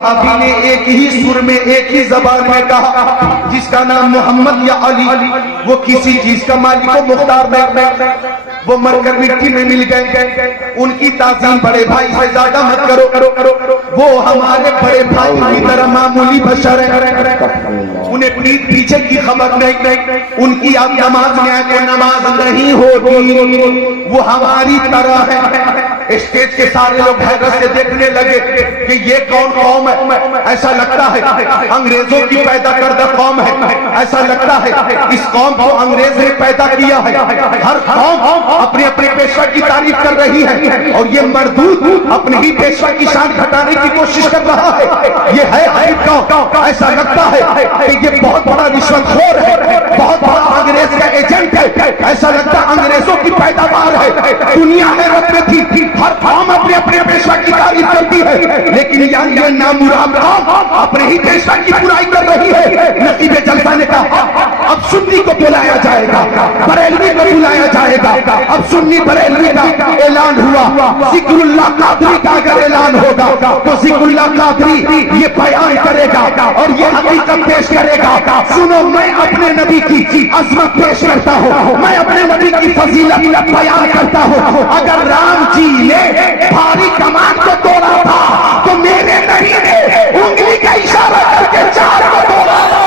صحابی نے ایک ہی سر میں ایک ہی زبان میں کہا جس کا نام محمد یا علی، وہ کسی چیز کا مالک و مختار نہیں، وہ مر کر مٹی میں مل گئے، ان کی تعظیم بڑے بھائی سے زیادہ مت کرو، وہ ہمارے بڑے بھائی کی طرح معمولی بشر ہے، انہیں پیچھے کی خبر نہیں، ان کی اب نماز میں آئے نماز نہیں ہوتی، وہ ہماری طرح ہے۔ اسٹیج کے سارے لوگ حیرت سے دیکھنے لگے کہ یہ کون قوم ہے، ایسا لگتا ہے انگریزوں کی پیدا کردہ قوم ہے، ایسا لگتا ہے اس قوم کو انگریز نے پیدا کیا ہے۔ ہر قوم اپنے اپنے پیشوا کی تعریف کر رہی ہے اور یہ مردود اپنے ہی پیشوا کی شان گھٹانے کی کوشش کر رہا ہے۔ یہ ہے عجیب قوم، ایسا لگتا ہے کہ یہ بہت بڑا رشوت خور ہے، بہت بڑا انگریز کا ایجنٹ ہے، ایسا لگتا ہے انگریزوں کی پیداوار ہے۔ دنیا حیرت میں تھی، ہر قوم اپنے اپنے پیشوا کی تعریف کرتی ہے، لیکن یہ نامراد قوم اپنے ہی پیشوا کی برائی کر رہی ہے۔ نقیب جلسہ نے کہا اب سنی کو بلایا جائے گا، بریلوی کو بلایا جائے گا، اب سنی بریلوی کا اعلان ہوا، ذکر اللہ قادری کا اگر اعلان ہوگا تو ذکر اللہ قادری یہ بیان کرے گا اور یہ حقیقت پیش کرے گا۔ سنو، میں اپنے نبی کی عظمت پیش کرتا ہوں، میں اپنے نبی کی فضیلت بیان کرتا ہوں۔ اگر رام جی نے بھاری کمان کو توڑا تھا تو میرے نبی نے انگلی کا اشارہ کر کے چار کو توڑا تھا۔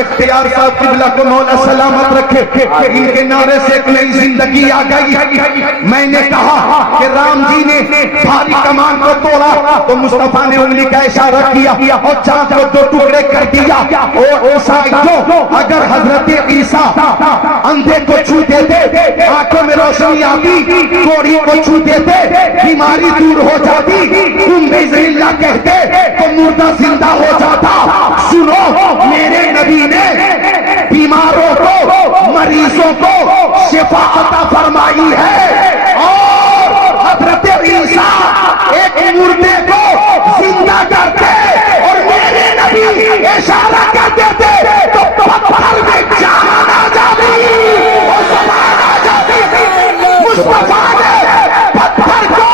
اختیار صاحب قبلہ کو مولا سلامت رکھے کہ ان کے نعرے سے ایک نئی زندگی آ گئی۔ میں نے کہا کہ رام جی نے بھاری کمان کو توڑا تو مصطفیٰ نے انگلی کا اشارہ کیا اور چاند کو دو ٹکڑے کر دیا۔ اور عیسائیوں، اگر حضرت عیسیٰ اندھے کو چھو دیتے آنکھوں میں روشنی آتی، کوڑی کو چھو دیتے بیماری دور ہو جاتی، تم بِإِذْنِ اللہ کہتے تو مردہ زندہ ہو جاتا۔ سنو، میرے نبی نے بیماروں کو، مریضوں کو شفا عطا فرمائی ہے، اور حضرت عیسیٰ ایک مردے کو زندہ کرتے اور میرے نبی اشارہ کر دیتے تو پتھر میں جان آ جاتی اور زبان آ جاتی۔ مصطفیٰ نے پتھر کو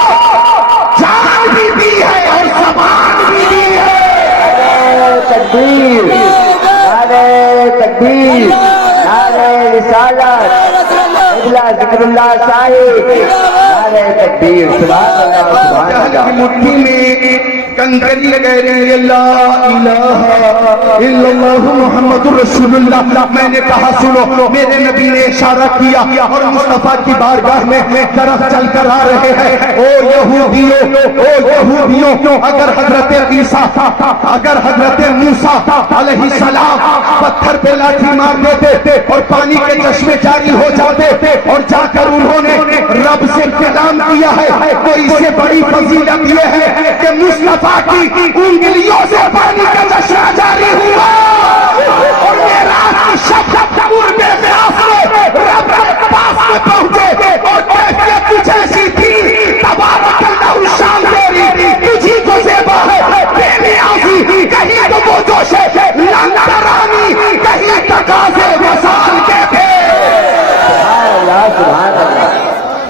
جان بھی دی ہے اور زبان بھی دی ہے۔ تکبیر، نعرہ تکبیر، نعرہ رسالت، قبلہ ذکر اللہ صاحب، نعرہ تکبیر، سبحان اللہ سبحان اللہ۔ مٹھی میں کنکری کہہ رہے ہیں لا الہ الا اللہ محمد رسول اللہ۔ میں نے کہا سنو، میرے نبی نے اشارہ کیا اور مصطفیٰ کی بارگاہ میں طرف چل کر آ رہے ہیں۔ او یہودیوں، اگر حضرت عیسیٰ، اگر حضرت موسیٰ علیہ السلام پتھر پہ لاٹھی مار دیتے اور پانی کے چشمے جاری ہو جاتے اور جا کر انہوں نے رب سے کلام کیا ہے، تو اس سے بڑی فضیلت یہ ہے کہ مصطفیٰ کی انگلیوں سے پانی کا چشمہ جاری ہوا اور معراج کی شب پورے میں رب کے پاس میں پہنچے اور کیفیت کچھ ایسی تھی، تبارک اللہ شان تیری، تجھی کو زیبا ہے بے نیازی، کہیں تو وہ جوش ہے لنگرانی، کہیں تقاضے وصال کے تھے۔ سبحان اللہ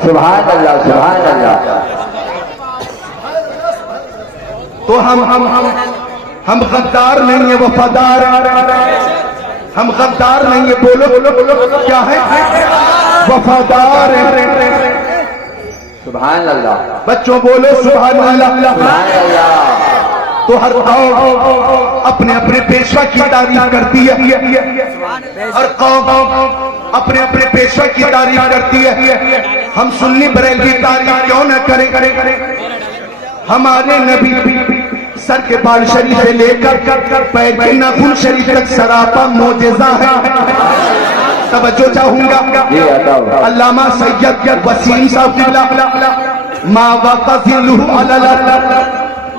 سبحان اللہ سبحان اللہ۔ تو ہم غدار نہیں ہیں، وفادار، ہم غدار نہیں ہیں، بولو کیا ہے؟ وفادار ہیں۔ سبحان اللہ، بچوں بولو سبحان اللہ۔ سبحان اللہ۔ تو ہر قوم اپنے اپنے پیشوا کی تعریف کرتی ہے، ہر قوم اپنے اپنے پیشوا کی تعریف کرتی ہے۔ ہم سنی بریلوی تعریف کیوں نہ کریں؟ ہمارے نبی سر کے بال شریف سے لے کر پیر کے ناخن شریف تک سراپا معجزہ ہے۔ توجہ چاہوں گا، علامہ سید وسیم صاحب ما وقع ذلہ علی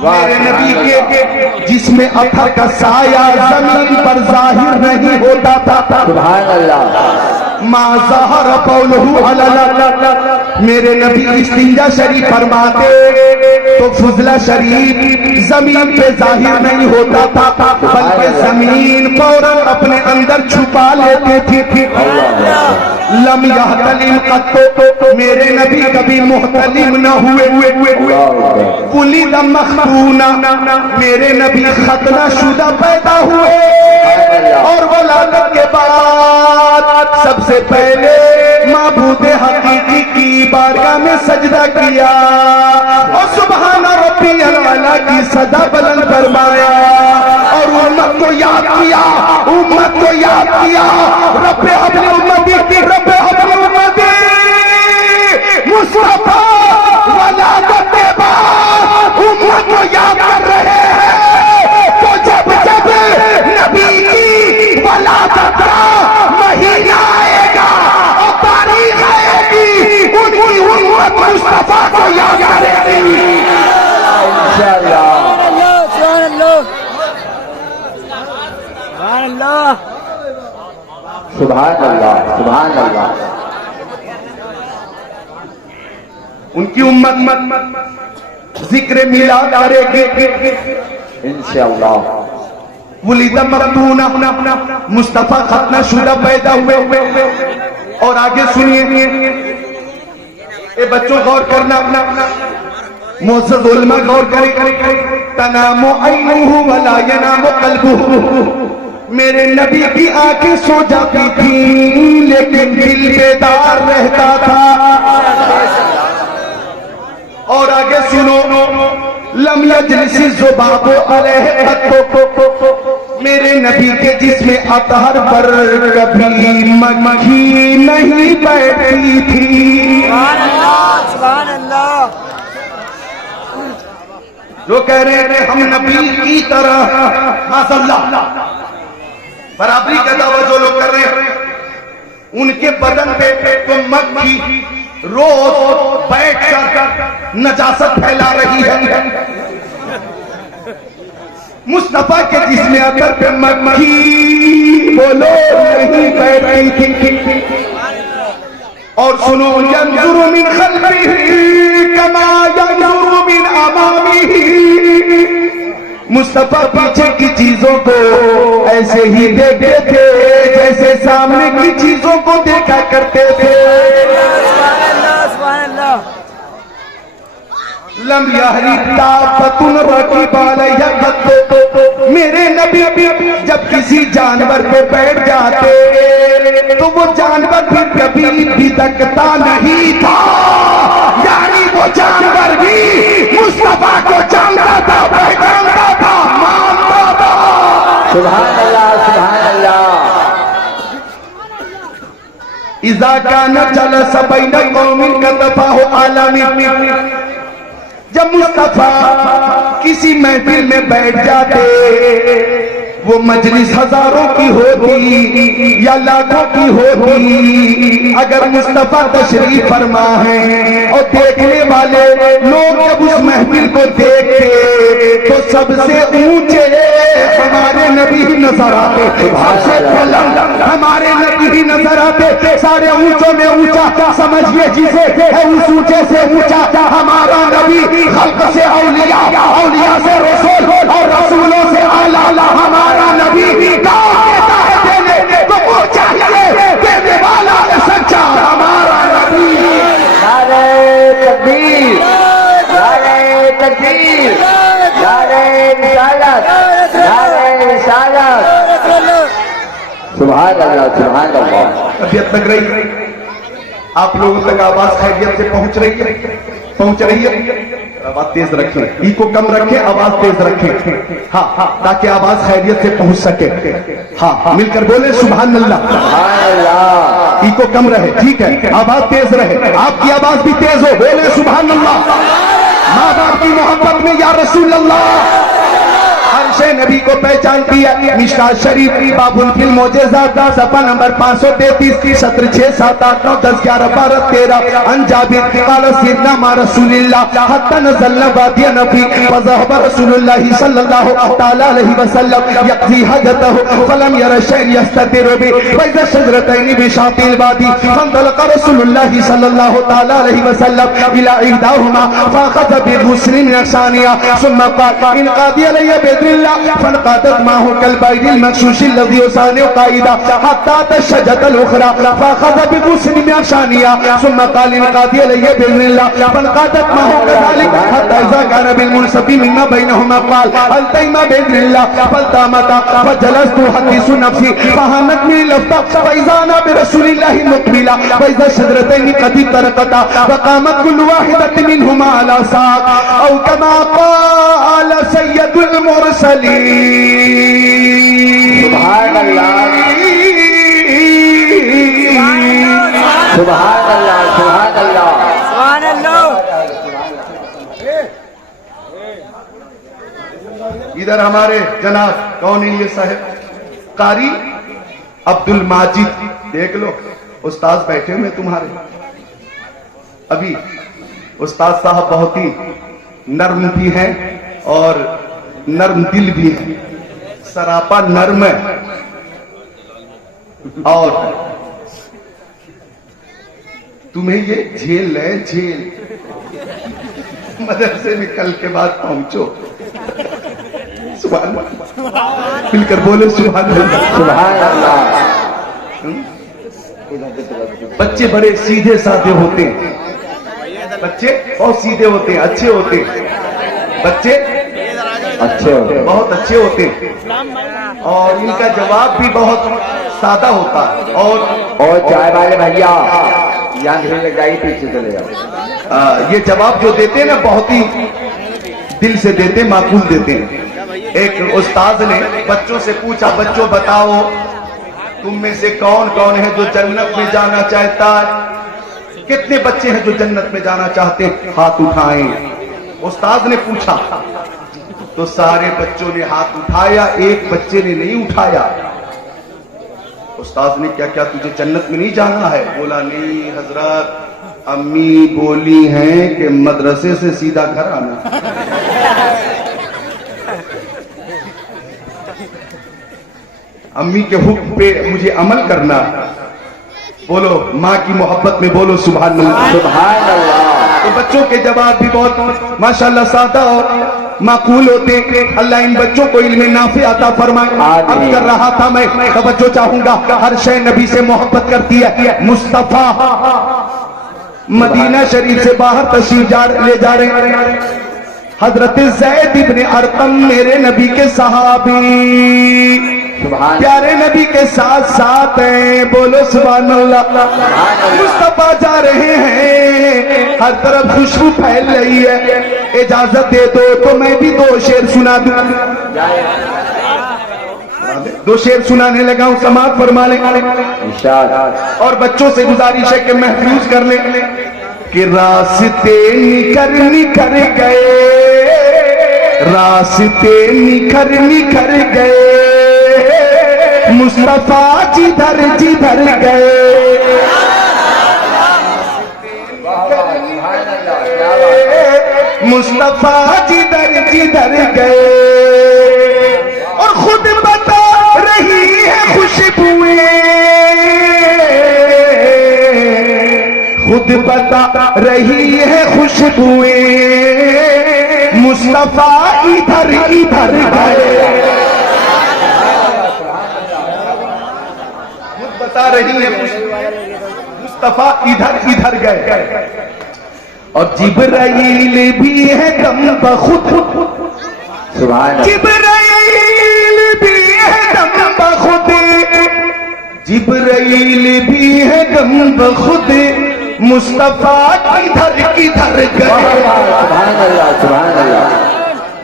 میرے نبی کے جس میں اثر کا سایہ زمین پر ظاہر نہیں ہوتا تھا. سبحان اللہ. ما ظہر قولہ علی میرے نبی استنجا شریف فرماتے تو فضلہ شریف زمین پہ ظاہر نہیں ہوتا تھا بلکہ زمین فوراً اپنے اندر چھپا لیتے تھی. لم یحتلم قط میرے نبی کبھی محتلم نہ ہوئے. ولد مختونا میرے نبی ختنہ شدہ پیدا ہوئے اور ولادت کے بعد سب سے پہلے معبود حقیقی کی بارگاہ میں سجدہ کیا اور سبحان ربی الاعلیٰ کی صدا بلند فرمایا اور امت کو یاد کیا رب اپنی امتی مصطفیٰ ولادت کے بعد امت کو یاد کر رہے ہیں. تو جب نبی کی ولادت کا مہینہ آئے گا اور تاریخ آئے گی ان کی امت مصطفیٰ کو یاد کرے گی انشاءاللہ. سبحان اللہ. سبحان اللہ. ان کی امت ذکر میلاد کرے گی انشاءاللہ. ولید مختونا مصطفیٰ ختنہ شدہ پیدا ہوئے. اور آگے سنیے اے بچوں غور کرنا معزز علماء غور کریں. تنام عینہ ولا ینام قلبہ میرے نبی کی آنکھیں سو جاتی تھی لیکن دل بیدار رہتا تھا. اور آگے سنو لم یجلس الذباب علیہ قط میرے نبی کے جسم اطہر پر کبھی مکھی نہیں بیٹھی تھی. سبحان اللہ. جو کہہ رہے ہیں ہم نبی کی طرح ماشاءاللہ برابری کا دعویٰ جو لوگ کر رہے ہیں ان کے بدن پہ تو مکھی روز بیٹھ کر نجاست پھیلا رہی ہے. مصطفیٰ کے جسم اثر پہ مکھی بولو نہیں بیٹھی تھی. اور سنو ینظر من خلفہ کما ینظر من امامہ مصطفیٰ پیچھے کی چیزوں کو ایسے ہی دیکھتے تھے جیسے سامنے کی چیزوں کو دیکھا کرتے تھے. لم یحرک دابۃ رکب علیہ قط میرے نبی جب کسی جانور پہ بیٹھ جاتے تو وہ جانور بھی کبھی بھی دکتا نہیں تھا. یعنی وہ جانور بھی مصطفیٰ کو جانتا تھا پہچانتا تھا مانتا تھا. سبحان اللہ. سبحان اللہ. اذا کان جلس بین قوم کتفاہ عالم جب مصطفیٰ کسی محفل میں بیٹھ جاتے وہ مجلس ہزاروں کی ہوتی یا لاکھوں کی ہوتی اگر مصطفیٰ تشریف فرما ہے اور دیکھنے والے لوگ جب اس محفل کو دیکھتے تو سب سے اونچے ہمارے نبی ہی نظر آتے. سب سے بلند ہمارے نبی ہی نظر آتے. سارے اونچوں میں اونچا سمجھئے جسے ہے اس اونچے سے اونچا ہمارا نبی. خلق سے اولیاء اولیاء سے رسول اور رسولوں سے اعلیٰ ہمارا نبی. کہتا ہے دینے تو وہ چاہیے دینے والا سچا ہمارا نبی. نعرہ تکبیر. نعرہ تکبیر. نعرہ رسالت. نعرہ رسالت. سبحان اللہ. سبحان اللہ. طبیعت لگ رہی آپ لوگوں تک آواز خیریت سے پہنچ رہی ہے. آواز تیز رکھیں, ای کو کم رکھیں, آواز تیز رکھیں. ہاں تاکہ آواز خیریت سے پہنچ سکے. ہاں مل کر بولے سبحان اللہ. سبحان اللہ. ای کو کم رہے, ٹھیک ہے, آواز تیز رہے, آپ کی آواز بھی تیز ہو, بولے سبحان اللہ. ماں باپ کی محبت میں یا رسول اللہ. ہر شے نبی کو پہچانتی ہے. مشکات شریف بابل فی المعجزات صفحہ نمبر 533 سطر 6 7 8 9 10 11 12 13 عن جابر قال سیدنا مع رسول اللہ حتی نزلنا وادی نفی فذهب رسول اللہ صلی اللہ تعالی علیہ وسلم یقضی حاجته فلم یر شیئا یستتر به فاذا الشجرتین بشاطئ الوادی فانطلق رسول اللہ صلی اللہ تعالی علیہ وسلم الى احداهما فاخذ بغسل من الثانیہ ثم قال ان قاضی علی بدر اللہ فانقادت معه كالبيض المغشوش الذي يصانع قائدا حتى تشجت الاخرى فاخذ بغسل من الثانیہ ثم قال ان قاضی علی بدر اللہ فانقادت معه كذلك حتى اذا كان بالمنصف مما بينهما قال هل تيما بدر الله فالتامتا فجلست احدث نفسي فهمت من لفظ فاذا انا برسول الله مقبلا فاذا الشجرتين قد افترقتا فقامت كل واحدة منهما على ساق او كما قال سيد المرسلين. سبحان اللہ سبحان اللہ سبحان اللہ سبحان اللہ. ادھر ہمارے جناب کون ہے یہ صاحب قاری عبد الماجد دیکھ لو استاذ بیٹھے ہوئے تمہارے. ابھی استاد صاحب بہت ہی نرم بھی ہیں اور نرم دل بھی ہیں, سراپا نرم ہے اور تمہیں یہ جھیل ہے جھیل. مدرسے میں کل کے بعد پہنچو سبحان اللہ مل کر بولے سبحان اللہ سبحان اللہ. بچے بڑے سیدھے سادے ہوتے ہیں, بچے بہت سیدھے ہوتے ہیں, اچھے ہوتے ہیں, بچے اچھے ہو بہت اچھے ہوتے ہیں اور ان کا جواب بھی بہت سادہ ہوتا ہے. اور چائے والے بھیا یہاں بھیڑ لگ جائے پیچھے چلے جاؤ. یہ جواب جو دیتے ہیں نا بہت ہی دل سے دیتے ہیں, معقول دیتے ہیں. ایک استاذ نے بچوں سے پوچھا بچوں بتاؤ تم میں سے کون کون ہے جو جنت میں جانا چاہتا ہے؟ کتنے بچے ہیں جو جنت میں جانا چاہتے ہیں؟ ہاتھ اٹھائیں. استاذ نے پوچھا تو سارے بچوں نے ہاتھ اٹھایا, ایک بچے نے نہیں اٹھایا. استاذ نے کیا کیا تجھے جنت میں نہیں جانا ہے؟ بولا نہیں حضرت, امی بولی ہیں کہ مدرسے سے سیدھا گھر آنا. امی کے حکم پہ مجھے عمل کرنا. بولو ماں کی محبت میں بولو سبحان اللہ سبحان اللہ. تو بچوں کے جواب بھی بہت ماشاءاللہ سادہ اور معقول ہوتے ہیں. اللہ ان بچوں کو علم نافع عطا فرمائے. اب کر رہا تھا میں توجہ چاہوں گا, ہر شے نبی سے محبت کرتی ہے. مصطفیٰ مدینہ شریف سے باہر تشریف لے جا رہے ہیں. حضرت زید ابن ارقم میرے نبی کے صحابی پیارے نبی کے ساتھ ساتھ ہیں. بولو سبحان اللہ. مصطفیٰ جا رہے ہیں, ہر طرف خوشبو پھیل رہی ہے. اجازت دے دو تو میں بھی دو شعر سنا دوں. دو شعر سنانے لگا ہوں, سماعت فرما لیں. اور بچوں سے گزارش ہے کہ محفوظ کر لیں کہ راستے نکھر گئے, راستے نکھر گئے, مصطفیٰ جدھر جدھر گئے. مصطفیٰ جدھر جدھر گئے, اور خود بتا رہی ہے خوشبوئیں, خود بتا رہی ہے خوشبوئیں, مصطفیٰ ادھر ادھر گئے. بتا رہی ہے مصطفیٰ ادھر ادھر گئے. اور جبرائیل بھی ہے دم بخود, جبرائیل بھی ہے دم بخود, جبرائیل بھی ہے دم بخود, مصطفیٰ ادھر ادھر گئے. سبحان اللہ سبحان اللہ.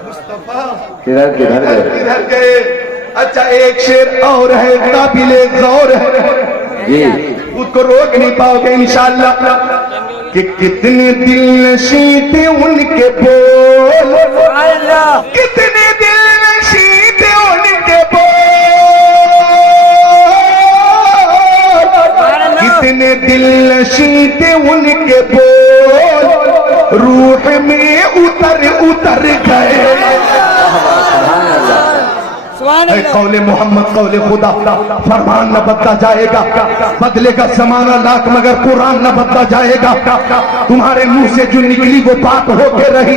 مصطفیٰ کدھر گئے. اچھا ایک شعر اور ہے قابل غور ہے, جی خود کو روک نہیں پاؤ گے انشاءاللہ, کہ کتنے دل نشیں تھے ان کے بول, کتنے دل نشیں کتنے دل نشیں تھے ان کے بول روح میں اتر اتر گئے. اے قول محمد قول خدا فرمان نہ بدلا جائے گا, بدلے گا زمانہ لاکھ مگر قرآن نہ بدلا جائے گا. تمہارے منہ سے جو نکلی وہ بات ہو کے رہی,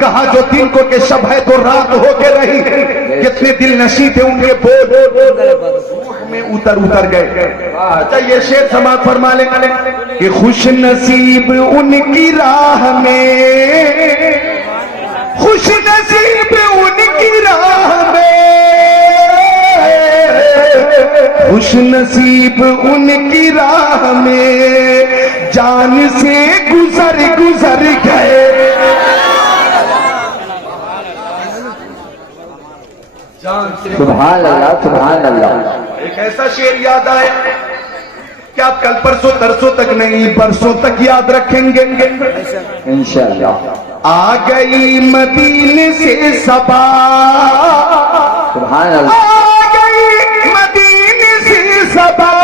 کہا جو دن کو کہ شب ہے تو رات ہو کے رہی. کتنے دل نشیں تھے ان کے بول روح میں اتر اتر گئے. اچھا یہ شعر سماعت فرما لیں کہ خوش نصیب ان کی راہ میں, خوش نصیب ان کی راہ میں, خوش نصیب ان کی راہ میں جان سے گزر گزر گئے. سبحان اللہ سبحان اللہ. ایک ایسا شعر یاد آئے کہ آپ کل پرسوں ترسوں تک نہیں برسوں تک یاد رکھیں گے انشاءاللہ. آ گئی مدینے سے صبا, سبحان اللہ. آ گئی مدینے سے صبا,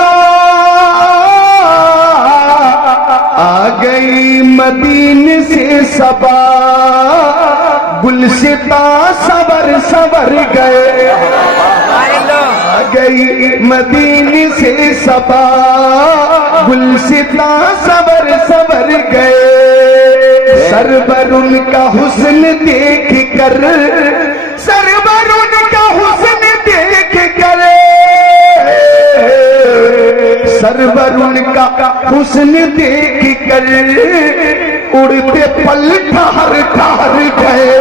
آ گئی مدینے سے صبا, گلستاں سور سور گئے. آ گئی مدینے سے صبا, گلستاں سور سور گئے. سرور ان کا حسن دیکھ کر, سرور ان کا حسن دیکھ کر, سرور ان کا حسن دیکھ کر اڑتے پل ٹھہر ٹھہر گئے.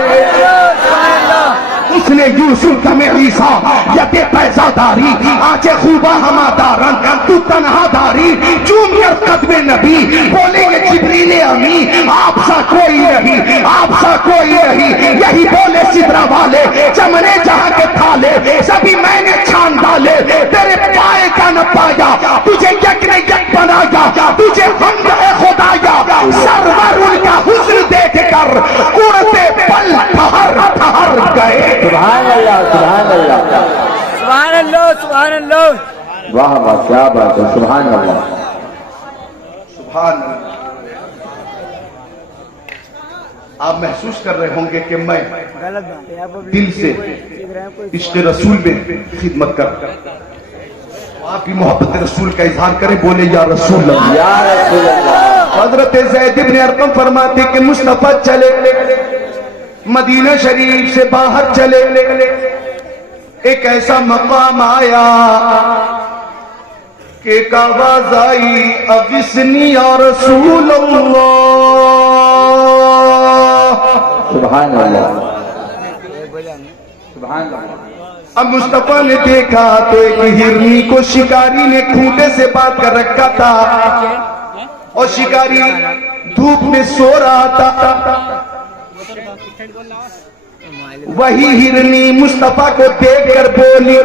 اس نے یوسف میں عیسیٰ یت پیسہ داری آج خوبا ہما دارن تو تنہا داری چوم کر قدم نبی بولیں گے جبریل امی آپ سا کوئی نہیں, آپ سا کوئی نہیں. یہی بولے سدرا والے چمنے جہاں کے تھالے سبھی میں نے چھان ڈالے, تیرے پائے کا نہ پایا تجھے یک نے یک بنایا, تجھے حمد ہے خدایا. سرور ان کا حسن دیکھ کر اڑتے پل ٹھہر ٹھہر گئے. سبحان اللہ سبحان اللہ سبحان اللہ سبحان اللہ. واہ واہ کیا بات ہے. سبحان اللہ سبحان اللہ. آپ محسوس کر رہے ہوں گے کہ میں دل سے عشق رسول میں خدمت کرتا ہوں. آپ کی محبت رسول کا اظہار کریں, بولے یا رسول اللہ یا رسول اللہ. حضرت زید بن ارقم فرماتے کہ مصطفیٰ چلے مدینہ شریف سے باہر چلے, ایک ایسا مقام آیا کہ ایک آواز آئی اغثنی یا رسول اللہ. سبحان اللہ سبحان اللہ. اب مصطفیٰ نے دیکھا تو ایک ہرنی کو شکاری نے کھوٹے سے باندھ کر رکھا تھا اور شکاری دھوپ میں سو رہا تھا. وہی ہرنی مصطفیٰ کو دیکھ کر بولی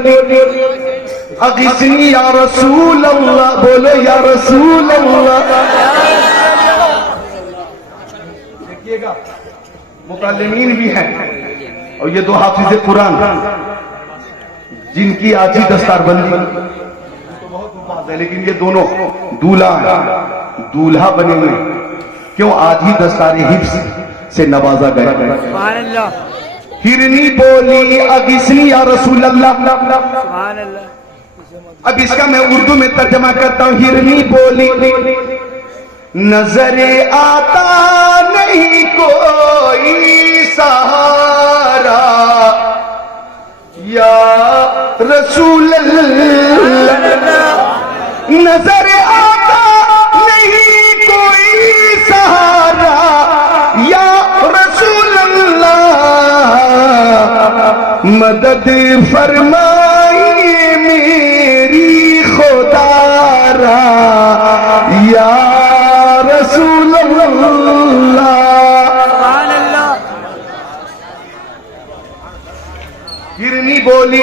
اغثنی یا رسول اللہ. بولو یا رسول اللہ. دیکھیے گا مکلمین بھی ہیں اور یہ دو حافظ قرآن جن کی آج ہی دستار بندی تو بہت مفاد ہے, لیکن یہ دونوں دولہا بنے ہوئے کیوں آج ہی دستار حفظ سے نوازا گیا. سبحان اللہ ہرنی بولی اغثنی یا رسول اللہ. سبحان اللہ. اب اس کا میں اردو میں ترجمہ کرتا ہوں. ہرنی بولی نظر آتا نہیں کوئی سہارا یا رسول اللہ. نظر آتا نہیں کوئی سہارا یا رسول اللہ. مدد فرمائیے میری خدا را یا رسول اللہ. سبحان اللہ. ہرنی بولی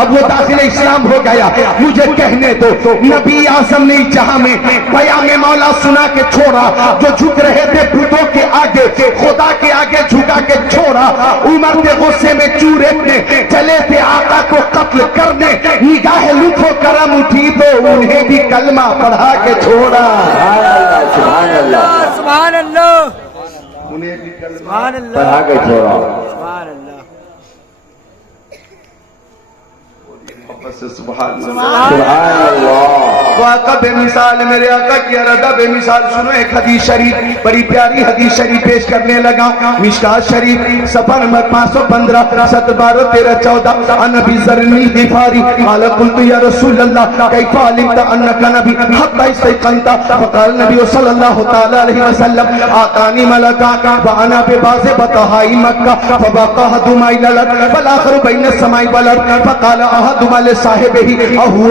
اب وہ داخل اسلام ہو گیا. مجھے کہنے دو, نبی اعظم نے جہاں میں پیام مولا سنا کے چھوڑا, جو جھک رہے تھے بتوں کے آگے, خدا کے آگے جھکا کے چھوڑا. عمر کے غصے میں چورے نے چلے تھے آقا کو قتل کرنے, نگاہ لطف و کرم اٹھی تو انہیں بھی کلمہ پڑھا کے چھوڑا. سبحان اللہ سبحان اللہ انہیں بھی کلمہ سبحان اللہ پڑھا کے چھوڑا. سبحان اللہ سبحان اللہ. سبحان اللہ. وہ آقا بے مثال, میرے آقا کی ارادہ بے مثال. سنو ایک حدیث شریف, بڑی پیاری حدیث شریف پیش کرنے لگا. مشکات شریف صفحہ نمبر 515 712 13 14. عن ابی ذر الغفاری قال قلت یا رسول اللہ کیف علمت انک نبی حتی استيقنت, فقال النبی صلی اللہ تعالی علیہ وسلم آتانی ملکا وانا بباز بطحائی مکہ فبقى احدهما الى الارض والآخر بین السماء والارض فقال احدهما لصاحبه اهو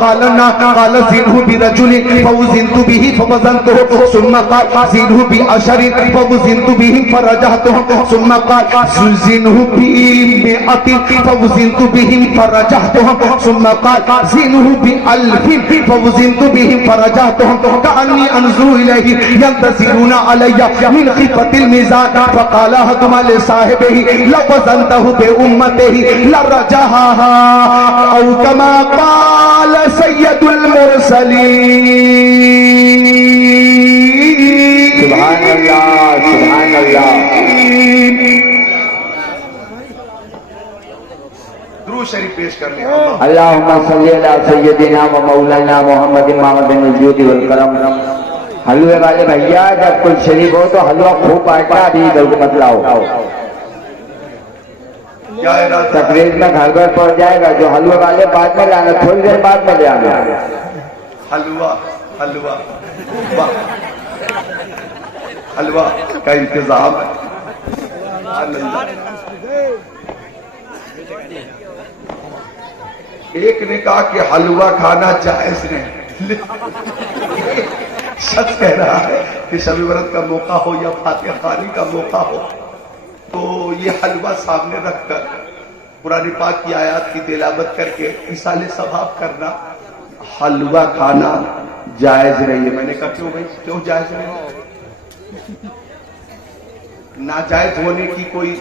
قال نا قال زنه برجل فوزنت به فوزنته ثم قال زنه بعشر فوزنت به فرجحته ثم قال زنه بمئة فوزنت به فرجحته ثم قال زنه بألف فوزنت به فرجحته كأني أنظر إليه ينتظرون علي من خفة الميزان فقال أحدهما لصاحبه لو وزنته بأمته لرجحها او کما قال سید المرسلین. سبحان اللہ سبحان اللہ. درود شریف پیش کرنے. اللہم صلی علی سیدنا و مولانا محمد معدن الجود والکرم. حلوے والے بھیا جب کوئی شریف ہو تو حلوہ خوب بانٹنا, ابھی ادھر کو مت لاؤ. کیا ارادہ تقریر میں گھر گھر پہنچ جائے گا. جو حلوہ والے بعد میں لانا, تھوڑی دیر بعد میں لے آنا. حلوہ حلوہ واہ, حلوہ کا انتظام ہے. ایک نے کہا کہ حلوہ کھانا جائز نہیں. شخص کہہ رہا ہے کہ شب برات کا موقع ہو یا فاتحہ خوانی کا موقع ہو تو یہ حلوہ سامنے رکھ کر قرآن پاک کی آیات کی تلاوت کر کے ایصال ثواب کرنا, حلوہ کھانا جائز نہیں ہے. میں نے کہا کیوں بھائی, کیوں جائز نہیں؟ ناجائز ہونے کی کوئی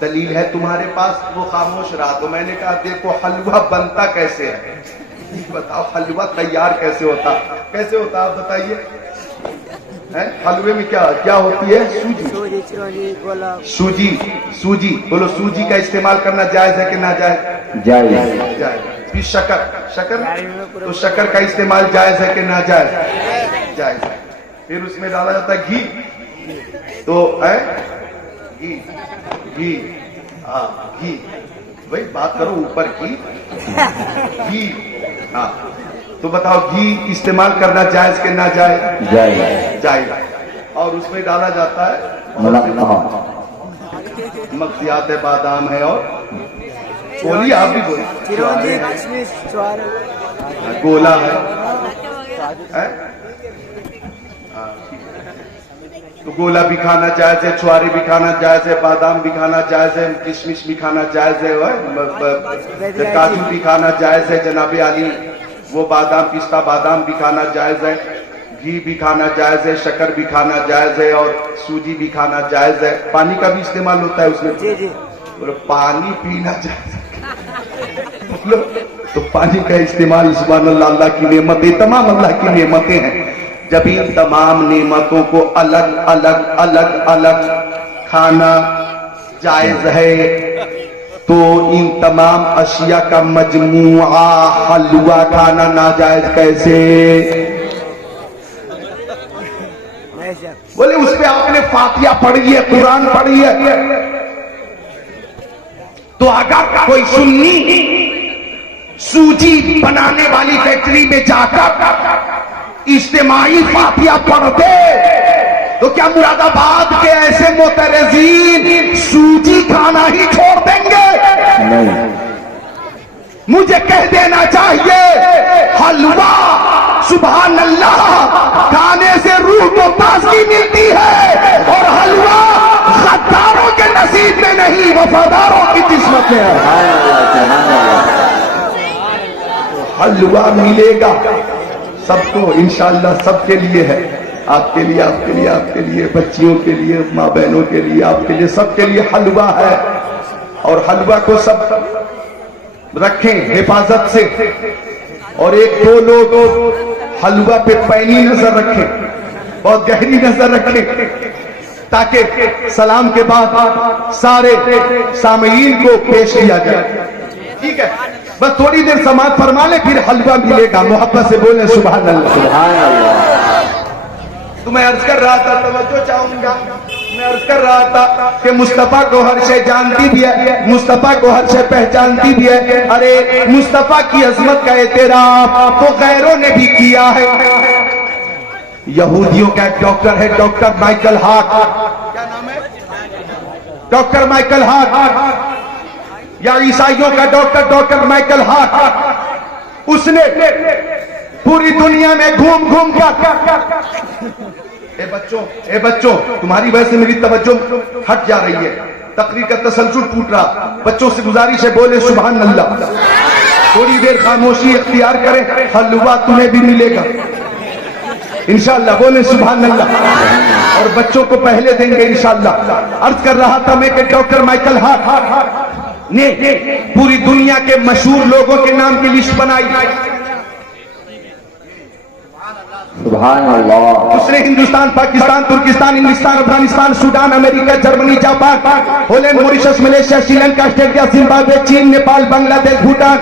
دلیل ہے تمہارے پاس؟ وہ خاموش رہا. تو میں نے کہا دیکھو حلوہ بنتا کیسے ہے, بتاؤ حلوہ تیار کیسے ہوتا, کیسے ہوتا آپ بتائیے. حلوے میں کیا ہوتی ہے؟ سوجی. سوجی بولو, سوجی کا استعمال کرنا جائز ہے کہ ناجائز؟ جائز. پھر شکر تو شکر کا استعمال جائز ہے کہ ناجائز؟ جائز. پھر اس میں ڈالا جاتا ہے گھی. تو گھی ہاں گھی, بھائی بات کرو اوپر کی. گھی ہاں, تو بتاؤ گھی استعمال کرنا جائز کہ ناجائز؟ جائز. جائز. اور اس میں ڈالا جاتا ہے مغزیات بادام ہے اور بولیے, آپ بھی بولیے. گولا ہے, تو گولا بھی کھانا جائز ہے, چھوارے بھی کھانا جائز ہے, بادام بھی کھانا جائز ہے, کشمش بھی کھانا جائز ہے, کاجو بھی کھانا جائز ہے جناب علی. وہ بادام پستہ بادام بھی کھانا جائز ہے, گھی بھی کھانا جائز ہے, شکر بھی کھانا جائز ہے, اور سوجی بھی کھانا جائز ہے. پانی کا بھی استعمال ہوتا ہے اس میں. پانی پینا جائز ہے تو پانی کا استعمال سبحان اللہ, اللہ کی نعمتیں, تمام اللہ کی نعمتیں ہیں. جب ان تمام نعمتوں کو الگ الگ الگ الگ کھانا جائز ہے تو ان تمام اشیاء کا مجموعہ حلوہ کھانا ناجائز کیسے؟ بولے اس پہ آپ نے فاتحہ پڑھی ہے, قرآن پڑھی ہے, تو اگر کوئی سنی سوجی بنانے والی فیکٹری میں جا کر اجتماعی فاتحہ پڑھ دے تو کیا مراد آباد کے ایسے معترضین سوجی کھانا ہی چھوڑ دیں گے؟ نہیں. مجھے کہہ دینا چاہیے حلوہ سبحان اللہ کھانے سے روح کو تازگی ملتی ہے, اور حلوہ غداروں کے نصیب میں نہیں وفاداروں کی قسمت میں ہے حلوہ ملے گا سب کو انشاءاللہ، سب کے لیے ہے، آپ کے لیے، آپ کے لیے، آپ کے لیے، بچیوں کے لیے، ماں بہنوں کے لیے، آپ کے لیے، سب کے لیے حلوہ ہے۔ اور حلوہ کو سب رکھیں حفاظت سے، اور ایک دو لوگ حلوہ پہ پینی نظر رکھیں، بہت گہری نظر رکھیں، تاکہ سلام کے بعد سارے سامعین کو پیش کیا جائے۔ ٹھیک ہے، بس تھوڑی دیر سماعت فرما لے، پھر حلوہ ملے گا۔ محبت سے بولیں سبحان اللہ۔ سبحان اللہ۔ تو میں عرض کر رہا تھا، توجہ چاہوں گا، میں عرض کر رہا تھا کہ مصطفیٰ کو ہر شے جانتی بھی ہے، مصطفیٰ کو ہر شے پہچانتی بھی ہے۔ ارے مصطفیٰ کی عظمت کا اعتراف تو غیروں نے بھی کیا ہے۔ یہودیوں کا ایک ڈاکٹر ہے، ڈاکٹر مائیکل ہارٹ، کیا نام ہے؟ ڈاکٹر مائیکل ہارٹ، یا عیسائیوں کا ڈاکٹر مائیکل ہارٹ، اس نے پوری دنیا میں گھوم گھوم کر، اے بچوں تمہاری وجہ سے میری توجہ ہٹ جا رہی ہے، تقریر کا تسلسل ٹوٹ رہا، بچوں سے گزارش ہے بولے سبحان اللہ، تھوڑی دیر خاموشی اختیار کریں، حلوہ تمہیں بھی ملے گا انشاءاللہ، بولے سبحان اللہ، اور بچوں کو پہلے دیں گے انشاءاللہ۔ عرض کر رہا تھا میں کہ ڈاکٹر مائیکل ہارٹ نے پوری دنیا کے مشہور لوگوں کے نام کی لسٹ بنائی، سبحان اللہ۔ اس نے ہندوستان، پاکستان، ترکستان، انگلستان، افغانستان، سوڈان، امریکہ، Germany, Japan, Holland, Mauritius, Malaysia, Sri Lanka, Australia, Zimbabwe, چین، Nepal, Bangladesh, Bhutan,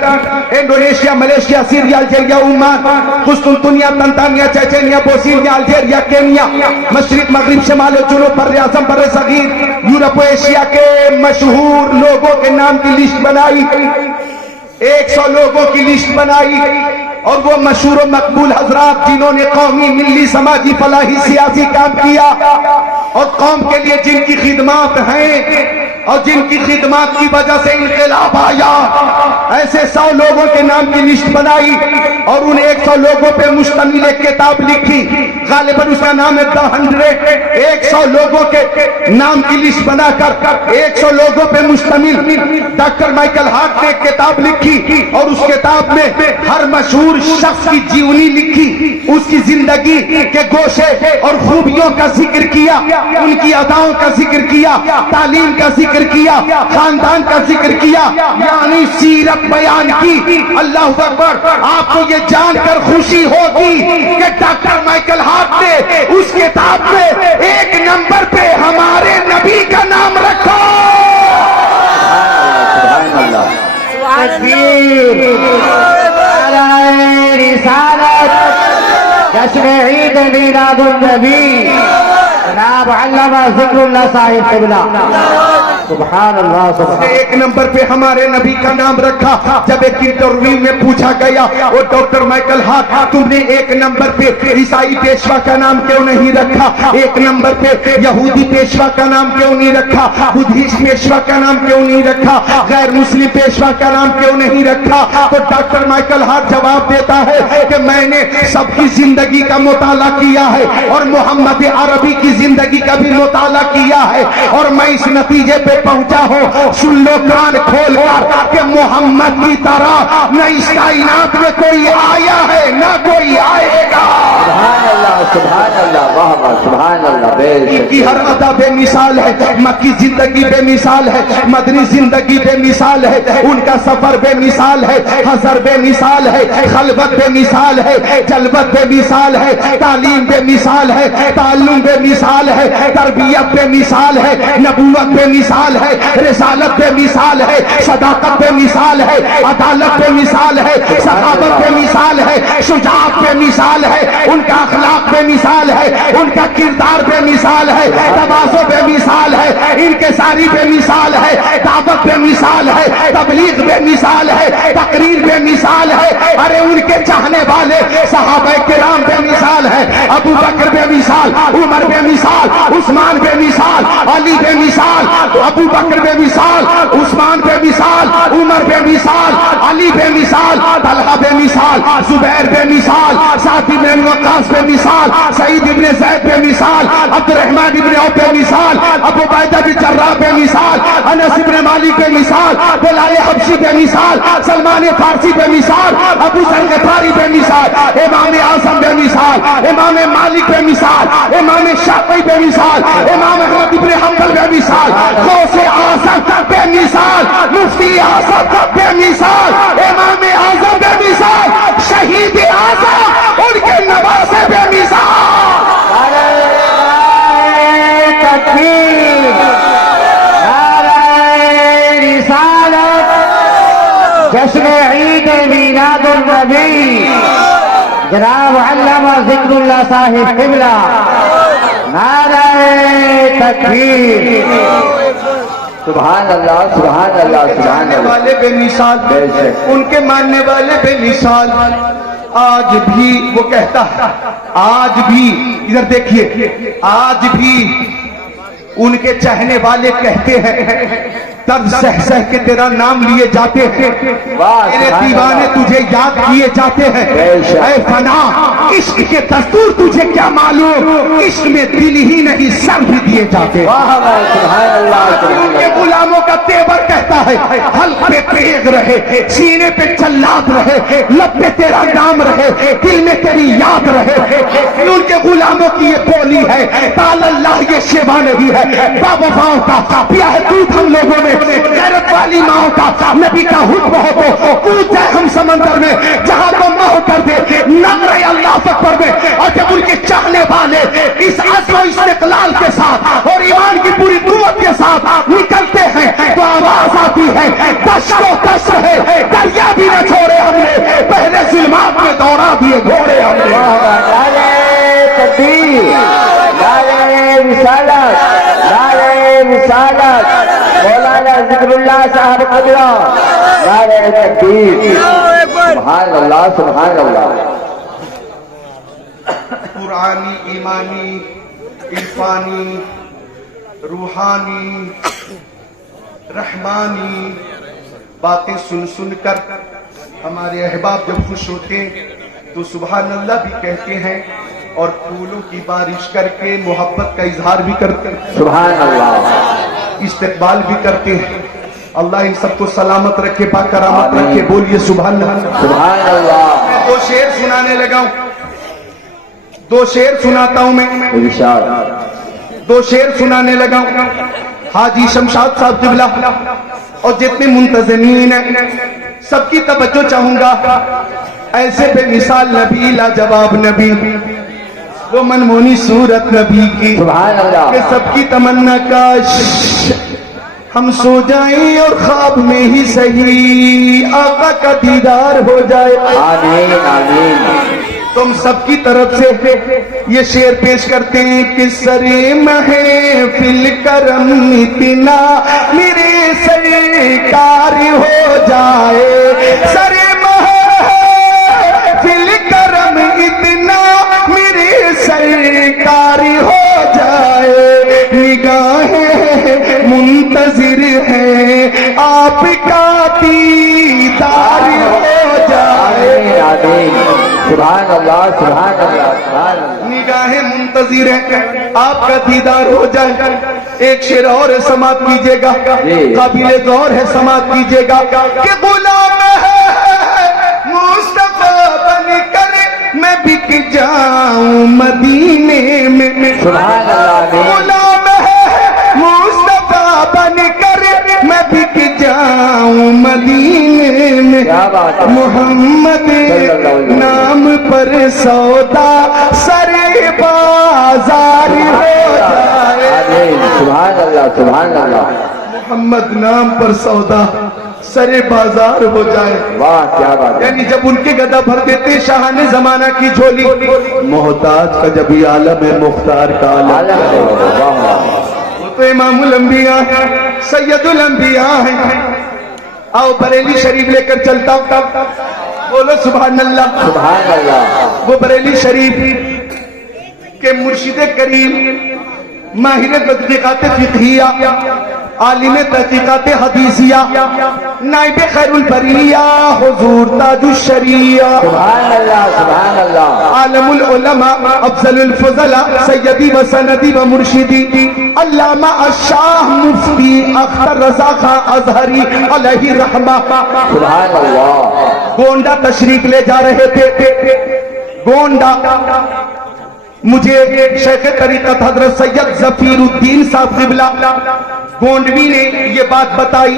Indonesia, Malaysia, Syria, Algeria, Oman, قسطنطنیہ، Tanzania, Chechnya, Bosnia, Algeria, Kenya, مشرق، مغرب، شمال و جنوب، بر اعظم، بر صغیر، یورپ و ایشیا کے مشہور لوگوں کے نام کی لسٹ بنائی، 100 لوگوں کی لسٹ بنائی، اور وہ مشہور و مقبول حضرات جنہوں نے قومی، ملی، سماجی، فلاحی، سیاسی کام کیا، اور قوم کے لیے جن کی خدمات ہیں اور جن کی خدمات کی وجہ سے انقلاب آیا، ایسے 100 لوگوں کے نام کی لسٹ بنائی، اور ان 100 لوگوں پہ مشتمل ایک کتاب لکھی، غالباً اس کا نام ہے The 100۔ 100 لوگوں کے نام کی لسٹ بنا کر 100 لوگوں پہ مشتمل ڈاکٹر مائیکل ہارٹ نے ایک کتاب لکھی، اور اس کتاب میں ہر مشہور شخص کی جیونی لکھی، اس کی زندگی کے گوشے اور خوبیوں کا ذکر کیا، ان کی اداؤں کا ذکر کیا، تعلیم کا ذکر کیا، خاندان کا ذکر کیا، یعنی سیرت بیان کی۔ اللہ اکبر! آپ کو یہ جان کر خوشی ہوگی کہ ڈاکٹر مائیکل ہارٹ نے اس کتاب میں 1 نمبر پہ ہمارے نبی کا نام رکھا۔ سبحان اللہ۔ رسالت جشن عید میلاد النبی جناب علامہ ذکر اللہ صاحب قبلہ، سبحان اللہ، سبحان اللہ۔ 1 نمبر پہ ہمارے نبی کا نام رکھا۔ جب ایک انٹرویو میں پوچھا گیا، وہ ڈاکٹر مائیکل ہارٹ، تم نے 1 نمبر پہ عیسائی پیشوا کا نام کیوں نہیں رکھا؟ 1 نمبر پہ یہودی پیشوا کا نام کیوں نہیں رکھا؟ بدھسٹ پیشوا کا نام کیوں نہیں رکھا؟ غیر مسلم پیشوا کا نام کیوں نہیں رکھا؟ تو ڈاکٹر مائیکل ہارٹ جواب دیتا ہے کہ میں نے سب کی زندگی کا مطالعہ کیا ہے، اور محمد عربی کی زندگی کا بھی مطالعہ کیا ہے، اور میں اس نتیجے پہ پہنچا ہوں، سن لو کان کھول کر، کہ محمد کی طرح نہ اس کائنات میں کوئی آیا ہے نہ کوئی آئے گا۔ سبحان اللہ، سبحان اللہ، واہ واہ، سبحان اللہ۔ ان کی ہر ادا بے مثال ہے، مکی زندگی بے مثال ہے، مدنی زندگی بے مثال ہے، ان کا سفر بے مثال ہے، حضر بے مثال ہے، خلوت بے مثال ہے، جلوت بے مثال ہے، تعلیم بے مثال ہے، تعلم بے مثال ہے، تربیت بے مثال ہے، نبوت بے مثال ہے، رسالت بے مثال ہے، صداقت بے مثال ہے، عدالت بے مثال ہے، سخاوت بے مثال ہے، شجاعت بے مثال ہے، ان کا اخلاق بے مثال ہے، ان کا کردار بے مثال ہے، تواضع بے مثال ہے، انکساری بے مثال ہے، دعوت بے مثال ہے، تبلیغ بے مثال ہے، تقریر بے مثال ہے۔ ارے ان کے چاہنے والے صحابہ کرام بے مثال ہے، ابو بکر بے مثال مثال، عمر بے مثال، عثمان بے مثال، علی بے مثال، ابو بکر بے مثال، عثمان بے مثال، عمر بے مثال، علی بے مثال، طلحہ بے مثال، زبیر بے مثال، سعد بن وقاص بے مثال، سعید ابن زید بے مثال، عبد الرحمن ابن عوف بے مثال، ابو عبیدہ بن جراح بے مثال، انس ابن مالک بے مثال، بلال حبشی بے مثال، سلمان فارسی بے مثال، ابو ذر غفاری بے مثال، امام اعظم بے مثال، امام مالک بے مثال، امام شافعی بے مثال، امام احمد ابن حنبل بے مثال، غوث اعظم بے مثال، مفتی اعظم بے مثال، امام اعظم بے مثال، شہید اعظم ان کے نواسے بے مثال۔ تکبیر، نعرہ رسالت، جشن عید میلاد النبی جناب علامہ ذکر اللہ صاحب قبلہ، نعرہ تکبیر۔ سبحان اللہ سبحان اللہ سبحان ماننے اللہ۔ والے بے مثال، بے شک۔ ان کے ماننے والے بے مثال۔ آج بھی وہ کہتا ہے، آج بھی ادھر دیکھیے، آج بھی ان کے چاہنے والے کہتے ہیں، تب سہ سہ کے تیرا نام لیے جاتے ہیں، واہ، تیرے سبحان دیوانے اللہ۔ تجھے یاد کیے جاتے ہیں۔ بے شک۔ اے فنا، عشق کے دستور تجھے کیا معلوم، عشق میں دل ہی نہیں سر بھی دیے جاتے ہیں۔ واہ واہ، سبحان اللہ آج بھی سبحان ان کے اللہ۔ غلاموں کا تیور کہتا ہے، حلق پہ تیغ رہے، سینے پہ جلاد رہے، لب پہ تیرا نام رہے، دل میں تیری یاد رہے۔ یہ ان کے غلاموں کی یہ بولی ہے، تال اللہ یہ شیوا نہیں ہے، بابا ماؤں کا پیا ہے دودھ ہم لوگوں نے، غیرت والی ماؤں کا نبی کا حکم ہو تو کود جائے ہم سمندر میں، جہاں کو ماؤں کر دے نعرہ اللہ اکبر میں۔ اور جب ان کے چاہنے والے اس عزم و استقلال کے ساتھ اور ایمان کی پوری قوت کے ساتھ نکلتے ہیں تو آواز آتی ہے، دشت و دشت ہے، دریا بھی نہ چھوڑے ہم نے، پہلے ظلمات میں دوڑا دیے گھوڑے ہم نے۔ نعرہ تکبیر، نعرہ رسالت، نعرہ رسالت، مولانا ذکر اللہ صاحب قبلہ، نعرہ تکبیر۔ سبحان اللہ سبحان اللہ۔ قرآنی، ایمانی، عرفانی، روحانی، رحمانی باتیں سن سن کر ہمارے احباب جب خوش ہوتے ہیں تو سبحان اللہ بھی کہتے ہیں، اور پھولوں کی بارش کر کے محبت کا اظہار بھی کرتے ہیں، سبحان اللہ۔ استقبال بھی کرتے ہیں۔ اللہ ان سب کو سلامت رکھے، باکرامت رکھے، بولیے سبحان اللہ۔ سبحان اللہ۔ میں دو شعر سنانے لگا ہوں، دو شعر سناتا ہوں میں، ارشاد۔ دو شعر سنانے لگا ہوں۔ حاجی شمشاد صاحب قبلہ اور جتنے منتظمین ہیں سب کی توجہ چاہوں گا۔ ایسے بے مثال نبی، لاجواب نبی، وہ منمونی صورت نبی کی سبحان اللہ۔ کہ سب کی تمنا کاش ہم سو جائیں اور خواب میں ہی صحیح آقا کا دیدار ہو جائے۔ آمین آمین۔ تم سب کی طرف سے یہ شعر پیش کرتے ہیں کہ سرے محفل کرم اتنا میرے سرکار ہو جائے، سرے محفل کرم اتنا میرے سرکار ہو جائے، نگاہیں منتظر ہیں آپ کا دیدار ہو جائے۔ آمین آمین۔ سبحان اللہ سبحان اللہ سبحان اللہ۔ نگاہیں منتظر ہیں آپ کا دیدار ہو جائے۔ ایک شعر اور ہے، سماعت کیجئے گا، قابل غور ہے، سماعت کیجئے گا کہ غلام ہے مصطفیٰ بن کر میں بک جاؤں مدینے میں، سبحان اللہ۔ غلام ہے مصطفیٰ بن کر میں بک جاؤں مدینے میں، کیا بات ہے۔ محمد نام پر سودا سر بازار ہو جائے، آمین۔ سبحان اللہ سبحان اللہ۔ محمد نام پر سودا سر بازار ہو جائے۔ واہ کیا بات ہے۔ یعنی جب ان کے گدا بھر دیتے شاہان زمانہ کی جھولی، محتاج کا جب یہ عالم ہے مختار کا عالم، عالم ہے۔ واہ واہ۔ وہ تو امام الانبیاء ہے، سید الانبیاء ہے۔ آؤ بریلی شریف لے کر چلتا ہوں، بولو سبحان اللہ۔ سبحان اللہ۔ وہ بریلی شریف کہ مرشد کریم ماہر تحقیقات فقہیہ، عالم تحقیقات حدیثیہ، نائب خیر البریہ حضور تاج الشریعہ، سبحان اللہ سبحان اللہ، عالم العلماء افضل الفضلاء سیدی و سندی و مرشدی علامہ الشاہ مفتی اختر رضا خان اظہری علیہ رحمہ سبحان اللہ، گونڈا تشریف لے جا رہے تھے۔ گونڈا مجھے شیخ طریقت حضرت سید ظفیر الدین صاحب قبلہ گونڈوی نے یہ بات بتائی۔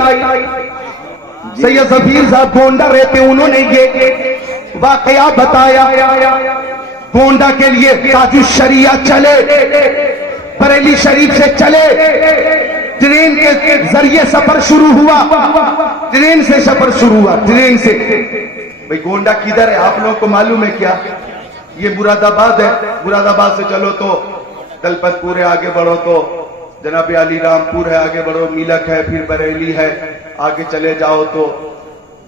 سید ظفیر صاحب گونڈا رہتے، انہوں نے یہ واقعہ بتایا۔ گونڈا کے لیے تاج الشریعہ چلے، بریلی شریف سے چلے، ٹرین کے ذریعے سفر شروع ہوا، ٹرین سے سفر شروع ہوا، ٹرین سے۔ بھئی گونڈا کدھر ہے آپ لوگوں کو معلوم ہے کیا؟ یہ مراد آباد ہے۔ مراد آباد سے چلو تو دلپت پور ہے، آگے بڑھو تو جناب علی رام پور ہے، آگے بڑھو میلک ہے، پھر بریلی ہے، آگے چلے جاؤ تو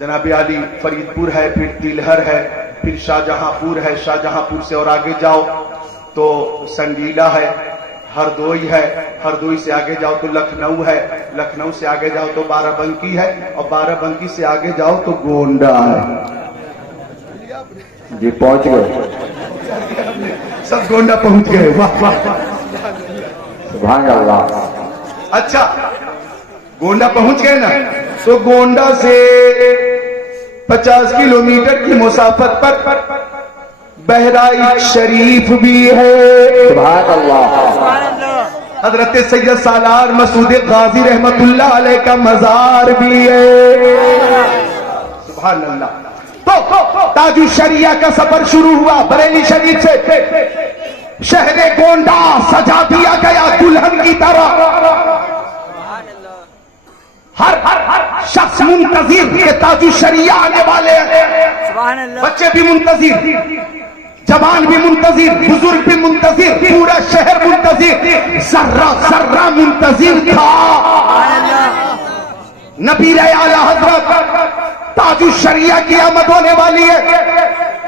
جناب علی فرید پور ہے، پھر تیلہر ہے، پھر شاہجہاں پور ہے، شاہجہاں پور سے اور آگے جاؤ تو سنڈیلا ہے، ہردوئی ہے، ہردوئی سے آگے جاؤ تو لکھنؤ ہے، لکھنؤ سے آگے جاؤ تو بارہ بنکی ہے، اور بارہ بنکی سے آگے جاؤ تو گونڈا ہے۔ جی پہنچ گئے، سب گونڈا پہنچ گئے، واہ واہ۔ سبحان اللہ، اچھا گونڈا پہنچ گئے نا، تو گونڈا سے 50 کلومیٹر کی مسافت پر بہرائچ شریف بھی ہے۔ سبحان اللہ، حضرت سید سالار مسعود غازی رحمت اللہ علیہ کا مزار بھی ہے۔ سبحان اللہ۔ تو تاج الشریعہ کا سفر شروع ہوا بریلی شریف سے۔ شہر گونڈا سجا دیا گیا دلہن کی طرح، ہر شخص منتظر کہ تاج الشریعہ آنے والے ہیں، بچے بھی منتظر، جوان بھی منتظر، بزرگ بھی منتظر، پورا شہر منتظر، ذرہ ذرہ منتظر تھا۔ نبی اعلیٰ حضرت تاج الشریعہ کی آمد ہونے والی ہے۔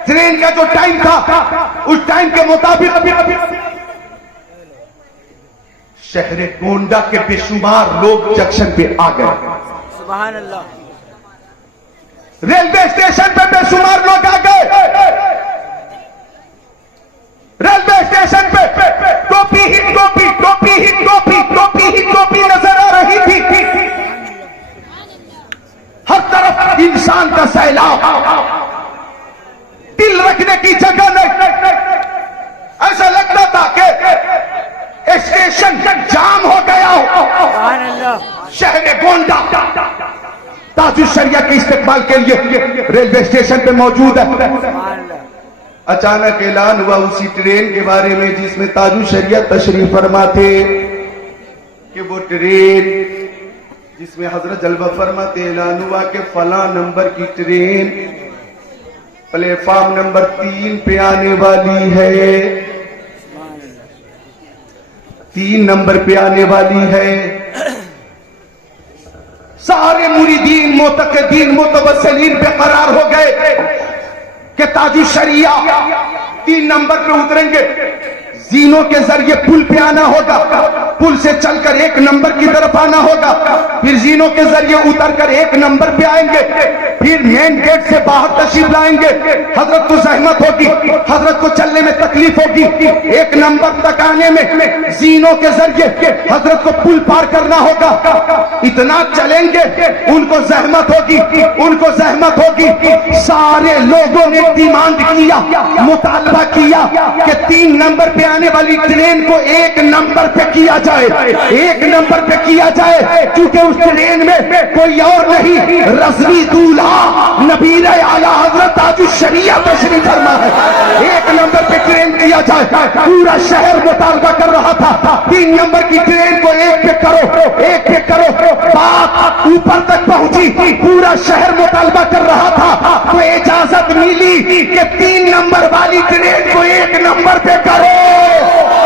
ٹرین کا جو ٹائم تھا اس ٹائم کے مطابق شہر گونڈا کے بے شمار لوگ جنکشن پہ آ گئے۔ سبحان اللہ، ریلوے اسٹیشن پہ بے شمار لوگ آ گئے۔ ریلوے اسٹیشن پہ ٹوپی ہی ٹوپی، ٹوپی ہی ٹوپی، ٹوپی ہی ٹوپی نظر آ رہی تھی۔ ہر طرف انسان کا سیلاب، دل رکھنے کی جگہ نہیں۔ ایسا لگتا تھا کہ اسٹیشن جام ہو گیا ہو۔ سبحان اللہ، شہر گونڈا تاج الشریعہ کے استقبال کے لیے ریلوے اسٹیشن پہ موجود ہے۔ سبحان اللہ، اچانک اعلان ہوا اسی ٹرین کے بارے میں جس میں تاج الشریعہ تشریف فرما تھے، کہ وہ ٹرین جس میں حضرت جلوہ فرماتے اعلان ہوا کہ فلاں نمبر کی ٹرین پلیٹ فارم نمبر 3 پہ آنے والی ہے، 3 نمبر پہ آنے والی ہے۔ سارے مریدین معتقدین متوسلین بے قرار ہو گئے کہ تاج الشریعہ 3 نمبر پہ اتریں گے، زینوں کے ذریعے پل پہ آنا ہوگا، پل سے چل کر 1 نمبر کی طرف آنا ہوگا، پھر زینوں کے ذریعے اتر کر 1 نمبر پہ آئیں گے، پھر مین گیٹ سے باہر تشریف لائیں گے۔ حضرت کو زحمت ہوگی، حضرت کو چلنے میں تکلیف ہوگی، 1 نمبر تک آنے میں زینوں کے ذریعے حضرت کو پل پار کرنا ہوگا۔ اتنا چلیں گے، ان کو زحمت ہوگی، ان کو زحمت ہوگی۔ سارے لوگوں نے ڈیمانڈ کیا، مطالبہ کیا کہ 3 نمبر پہ آنے والی ٹرین کو 1 نمبر پہ کیا جائے، 1 نمبر پہ کیا جائے، کیونکہ اس ٹرین میں کوئی اور نہیں، رضوی دولہا نبی اعلیٰ حضرت تاج الشریعہ تشریف فرما ہے۔ 1 نمبر پہ ٹرین کیا جائے، پورا شہر مطالبہ کر رہا تھا 3 نمبر کی ٹرین کو 1 پہ کرو، 1 پہ کرو۔ بات اوپر تک پہنچی، پورا شہر مطالبہ کر رہا تھا، تو اجازت ملی کہ 3 نمبر والی ٹرین کو 1 نمبر پہ کرو۔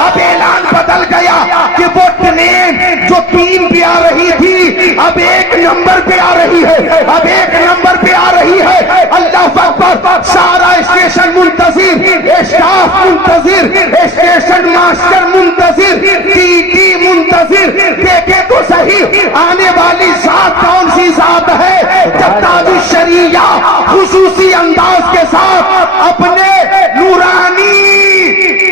اب اعلان بدل گیا کہ وہ ٹرین جو 3 پہ آ رہی تھی اب 1 نمبر پہ آ رہی ہے، اب 1 نمبر پہ آ رہی ہے۔ اللہ اکبر، سارا اسٹیشن اسٹیشن منتظر, اسٹاف منتظر, اسٹیشن ماسٹر منتظر, ٹی ٹی منتظر. دیکھے تو صحیح آنے والی ذات کون سی ذات ہے جب تاج الشریعہ خصوصی انداز کے ساتھ اپنے نورانی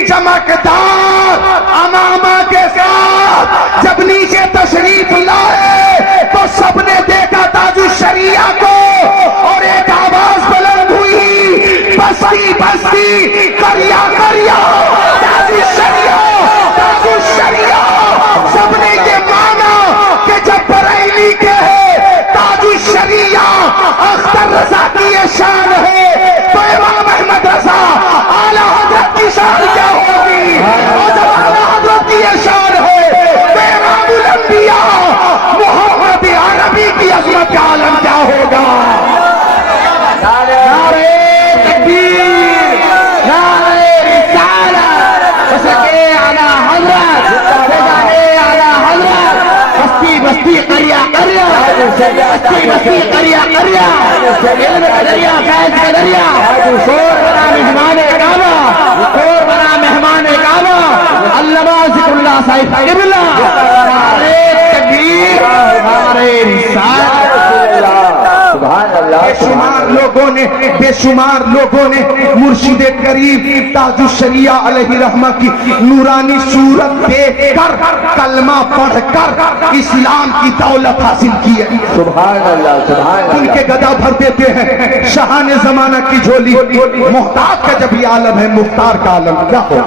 چمکدار امامہ کے ساتھ جب نیچے تشریف لائے تو سب نے دیکھا تاج الشریعہ کو, اور ایک آواز بلند ہوئی, بستی بستی کریا کریا تاج الشریعہ تاج الشریعہ. سب نے یہ مانا کہ جب بریلی کے ہے تاج الشریعہ اختر رضا کی یہ شان ہے تو امام احمد رضا اعلیٰ حضرت کی شان کیا ہوگی, اور جب اعلیٰ حضرت کی یہ شان ہے تو امام الانبیاء محمد عربی کی عظمت کا عالم کیا ہوگا. نعرے تکبیر, نعرے رسالت, بسکے اعلیٰ حضرت, بجانے اعلیٰ حضرت. بستی بستی کریا کریا, بستی بستی کریا کریا, علم کا دریا فیض کا دریا, شور بنا مہمان کعبہ, شور بنا مہمان کعبہ, علامہ ذکر اللہ صاحب قبلہ. نعرے تکبیر, نعرے رسالت. سبحان اللہ. بے شمار لوگوں نے مرشد کریم تاج الشریعہ علیہ رحمہ کی نورانی صورت دیکھ کر کلمہ پڑھ کر اسلام کی دولت حاصل کی ہے. سبحان اللہ. سبحان ان اللہ. کے گدا بھر دیتے ہیں شہان زمانہ کی جھولی. محتاج کا جب یہ عالم ہے, مختار کا عالم کیا ہو.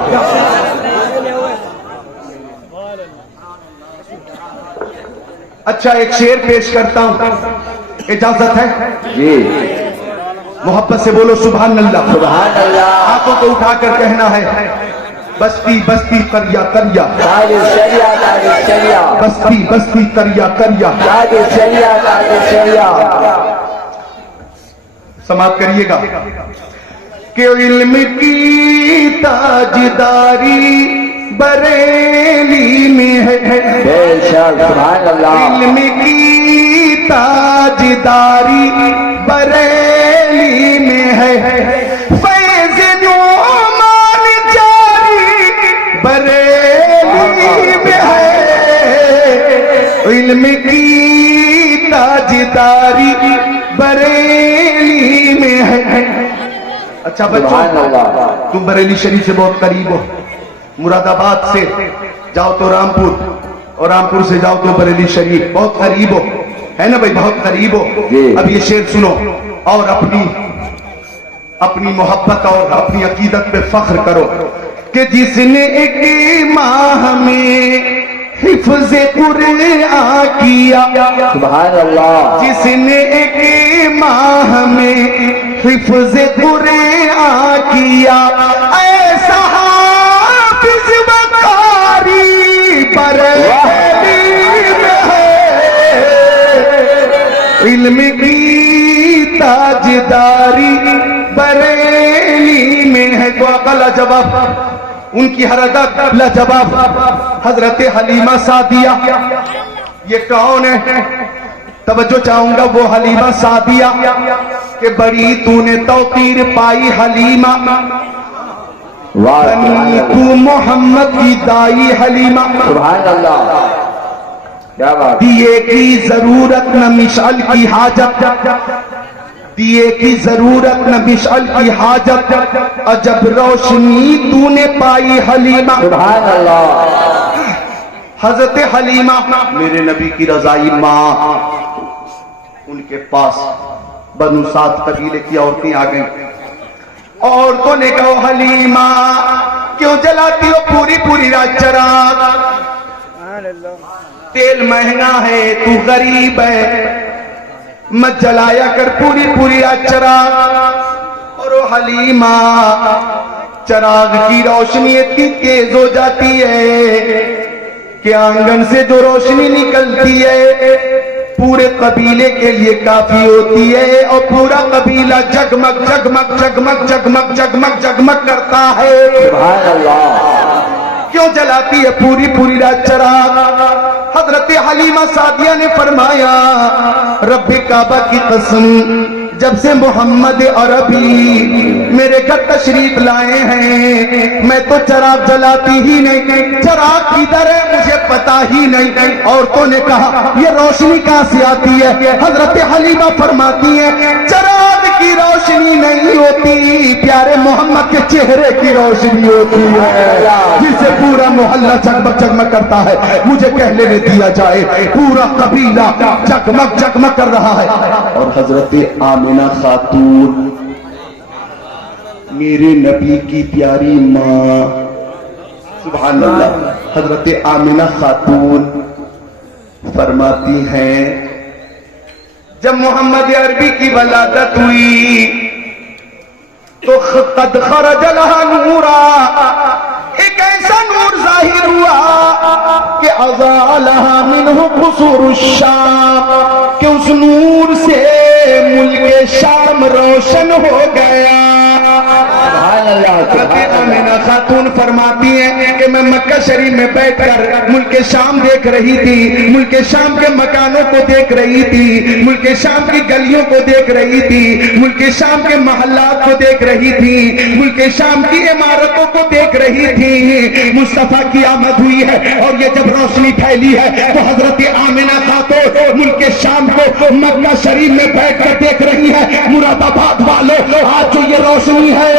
اچھا ایک شعر پیش کرتا ہوں, اجازت ہے؟ جی. محبت سے بولو سبحان اللہ. سبحان اللہ. ہاتھوں کو اٹھا کر کہنا ہے, بستی بستی کریا کریا, تاج الشریعہ تاج الشریعہ, بستی بستی کریا کریا. تاج الشریعہ تاج الشریعہ. سماعت کریے گا کہ علم کی تاجداری بریلی میں ہے, بے شک. سبحان اللہ. علم کی تاجداری بریلی میں ہے, فیض نعمان جاری بریلی میں ہے, علم کی تاجداری بریلی میں ہے. اچھا سبحان بچوں, اللہ. تم بریلی شریف سے بہت قریب ہو, مراد آباد سے جاؤ تو رامپور, اور رامپور سے جاؤ تو بریلی شریف, بہت قریب ہو, ہے نا بھائی, بہت قریب ہو. اب یہ شعر سنو اور اپنی محبت اور اپنی عقیدت پہ فخر کرو کہ جس نے ایک ماہ میں حفظ قرآن کیا, سبحان اللہ. جس نے ایک ماہ میں حفظ قرآن کیا, ایسا حافظ وقاری بریلی میں ہے, علم کی تاجداری بریلی میں ہے. تو اقلا جواب ان کی حرکت لاجواب. حضرت حلیمہ سعدیہ یہ کون ہے؟ توجہ چاہوں گا, وہ حلیمہ سعدیہ کہ بڑی تو نے توقیر پائی حلیمہ, بنی تو محمد کی دائی حلیمہ. سبحان اللہ. کیا بات. دیے کی ضرورت نہ مشعل کی حاجت, دیے کی ضرورت نہ مشعل کی حاجت, عجب روشنی تو نے پائی حلیمہ. سبحان اللہ. حضرت حلیمہ میرے نبی کی رضائی ماں, ان کے پاس بنو سعد قبیلے کی عورتیں آ گئیں. عورتوں نے کہا حلیمہ کیوں جلاتی ہو پوری پوری رات چراغ, تیل مہنگا ہے, تو غریب ہے, مت جلایا کر پوری پوری رات چراغ. اور وہ حلیمہ چراغ کی روشنی اتنی تیز ہو جاتی ہے کہ آنگن سے جو روشنی نکلتی ہے پورے قبیلے کے لیے کافی ہوتی ہے, اور پورا قبیلہ جگمگ جگمگ جگمگ جگمگ جگمگ جگمگ کرتا ہے. سبحان اللہ. کیوں جلاتی ہے پوری پوری رات چراغ؟ حضرت حلیمہ سعدیہ نے فرمایا رب کعبہ کی قسم, جب سے محمد عربی میرے گھر تشریف لائے ہیں میں تو چراغ جلاتی ہی نہیں، چراغ کدھر ہے مجھے پتا ہی نہیں۔ عورتوں نے کہا یہ روشنی کہاں سے آتی ہے؟ حضرت حلیمہ فرماتی ہے چراغ کی روشنی نہیں ہوتی، پیارے محمد کے چہرے کی روشنی ہوتی ہے جس سے پورا محلہ جگمگ جگمگ کرتا ہے۔ مجھے کہہ لینے دیا جائے پورا قبیلہ جگمگ جگمگ کر رہا ہے، اور حضرت آمنہ خاتون میرے نبی کی پیاری ماں، سبحان اللہ، حضرت آمنہ خاتون فرماتی ہیں جب محمد عربی کی ولادت ہوئی تو قد خرج لها نورا، ایک ایسا نور ظاہر ہوا کہ اضاء لها منه قصور الشام، کہ اس نور سے ملک شام روشن ہو گیا۔ حضرت آمنہ خاتون فرماتی ہیں کہ میں مکہ شریف میں بیٹھ کر ملک شام دیکھ رہی تھی، ملک شام کے مکانوں کو دیکھ رہی تھی، ملک شام کی گلیوں کو دیکھ رہی تھی، ملک شام کے محلات کو دیکھ رہی تھی، ملک شام کی عمارتوں کو دیکھ رہی تھی۔ مصطفیٰ کی آمد ہوئی ہے اور یہ جب روشنی پھیلی ہے تو حضرت آمنہ خاتون ملک شام کو مکہ شریف میں بیٹھ کر دیکھ رہی ہے۔ مراد آباد والوں آج جو یہ روشنی ہے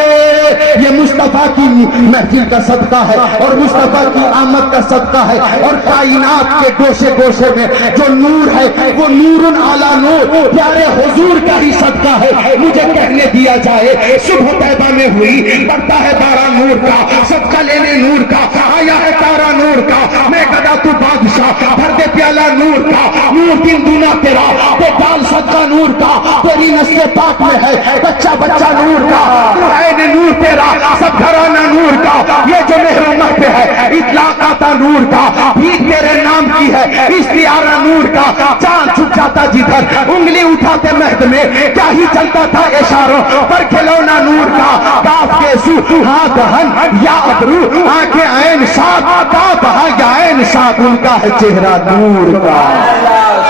یہ مصطفیٰ کی محفل کا صدقہ ہے اور مصطفیٰ کی آمد کا صدقہ ہے، اور کائنات کے گوشے گوشے میں جو نور ہے وہ نور اعلیٰ نور پیارے حضور کا ہی صدقہ ہے۔ مجھے کہنے دیا جائے صبح طیبہ میں ہوئی، بڑھتا ہے تارا نور کا، صدقہ لینے نور کا، آیا ہے تارا نور کا، میں گدا تو بادشاہ بھر دے پیالہ نور کا، نور تین دونا تیرا تو ڈال صدقہ نور کا، تیری نسل پاک میں ہے بچہ بچہ نور کا، تو ہے نور تیرا سب گھرانہ نور کا، یہ جو محرمہ پہ ہے اطلاق آتا نور کا، بھیک تیرے نام کی ہے استعارہ نور کا، چاند چھپ جاتا جدھر انگلی اٹھاتے مہد میں کیا ہی چلتا تھا اشاروں پر کھلونا نور کا، کاف کے سو ہاں دہن یا ابرو آنکھیں عین ساتھ کاف ہاں یا عین ساتھ، ان کا ہے چہرہ نور کا۔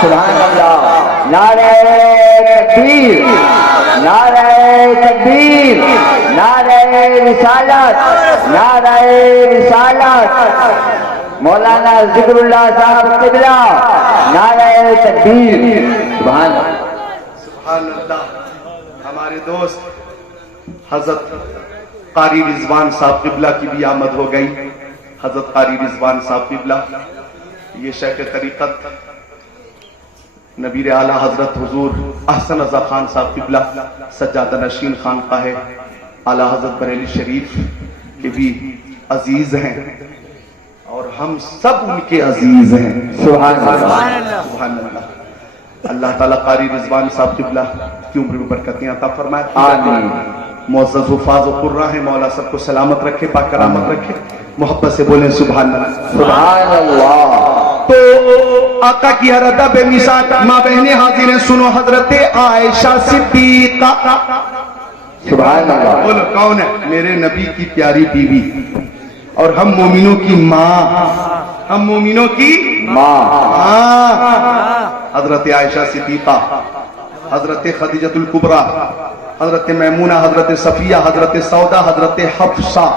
سبحان اللہ، نعرہ تکبیر، نعرہ تکبیر، نعرہ رسالت، نعرہ رسالت، مولانا ذکر اللہ صاحب قبلہ، نعرہ تکبیر۔ سبحان اللہ، سبحان اللہ۔ ہمارے دوست حضرت قاری رضوان صاحب قبلہ کی بھی آمد ہو گئی۔ حضرت قاری رضوان صاحب قبلہ یہ شیخ طریقت نبیر اعلیٰ حضرت حضور احسن رضا خان صاحب قبلہ سجادہ نشین خانقاہ ہے اعلیٰ حضرت بریلی شریف کے بھی عزیز ہیں، اور ہم سب ان کے عزیز ہیں۔ سبحان اللہ، سبحان اللہ۔ اللہ تعالیٰ قاری رضوان صاحب قبلہ کی عمر میں برکتیں عطا فرمائے، آمین۔ معزز حفاظ و قرہ ہیں، مولا سب کو سلامت رکھے، پاک کرامت رکھے، محبت سے بولیں سبحان اللہ۔ سبحان اللہ۔ تو آقا کی ہر ادا بے مثال ماں بہنیں حاضر ہیں، سنو حضرت عائشہ صدیقہ۔ سبحان اللہ، بولو کون ہے؟ میرے نبی کی پیاری بیوی، اور ہم مومنوں کی ماں، ہم مومنوں کی ماں، حضرت عائشہ صدیقہ، حضرت خدیجہ الکبریٰ، حضرت میمونہ، حضرت صفیہ، حضرت سودا، حضرت حفصہ،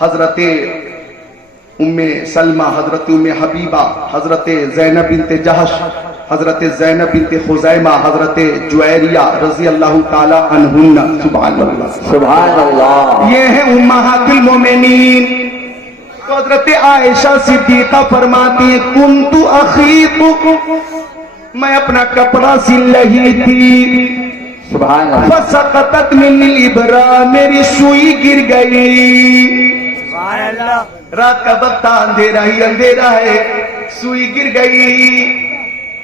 حضرت ام سلمہ، حضرت ام حبیبہ، حضرت زینب بنت جہش، حضرت زینب بنت خزیمہ، حضرت جویریہ رضی اللہ تعالی عنہن۔ سبحان اللہ، سبحان اللہ۔ یہ ہیں امہات المومنین۔ تو حضرت عائشہ صدیقہ فرماتی ہیں کنت اخیط، میں اپنا کپڑا سل رہی تھی، سبحان اللہ، فسقطت من الابرہ، میری سوئی گر گئی۔ سبحان اللہ، رات کا وقت تھا، اندھیرا ہی اندھیرا ہے، سوئی گر گئی۔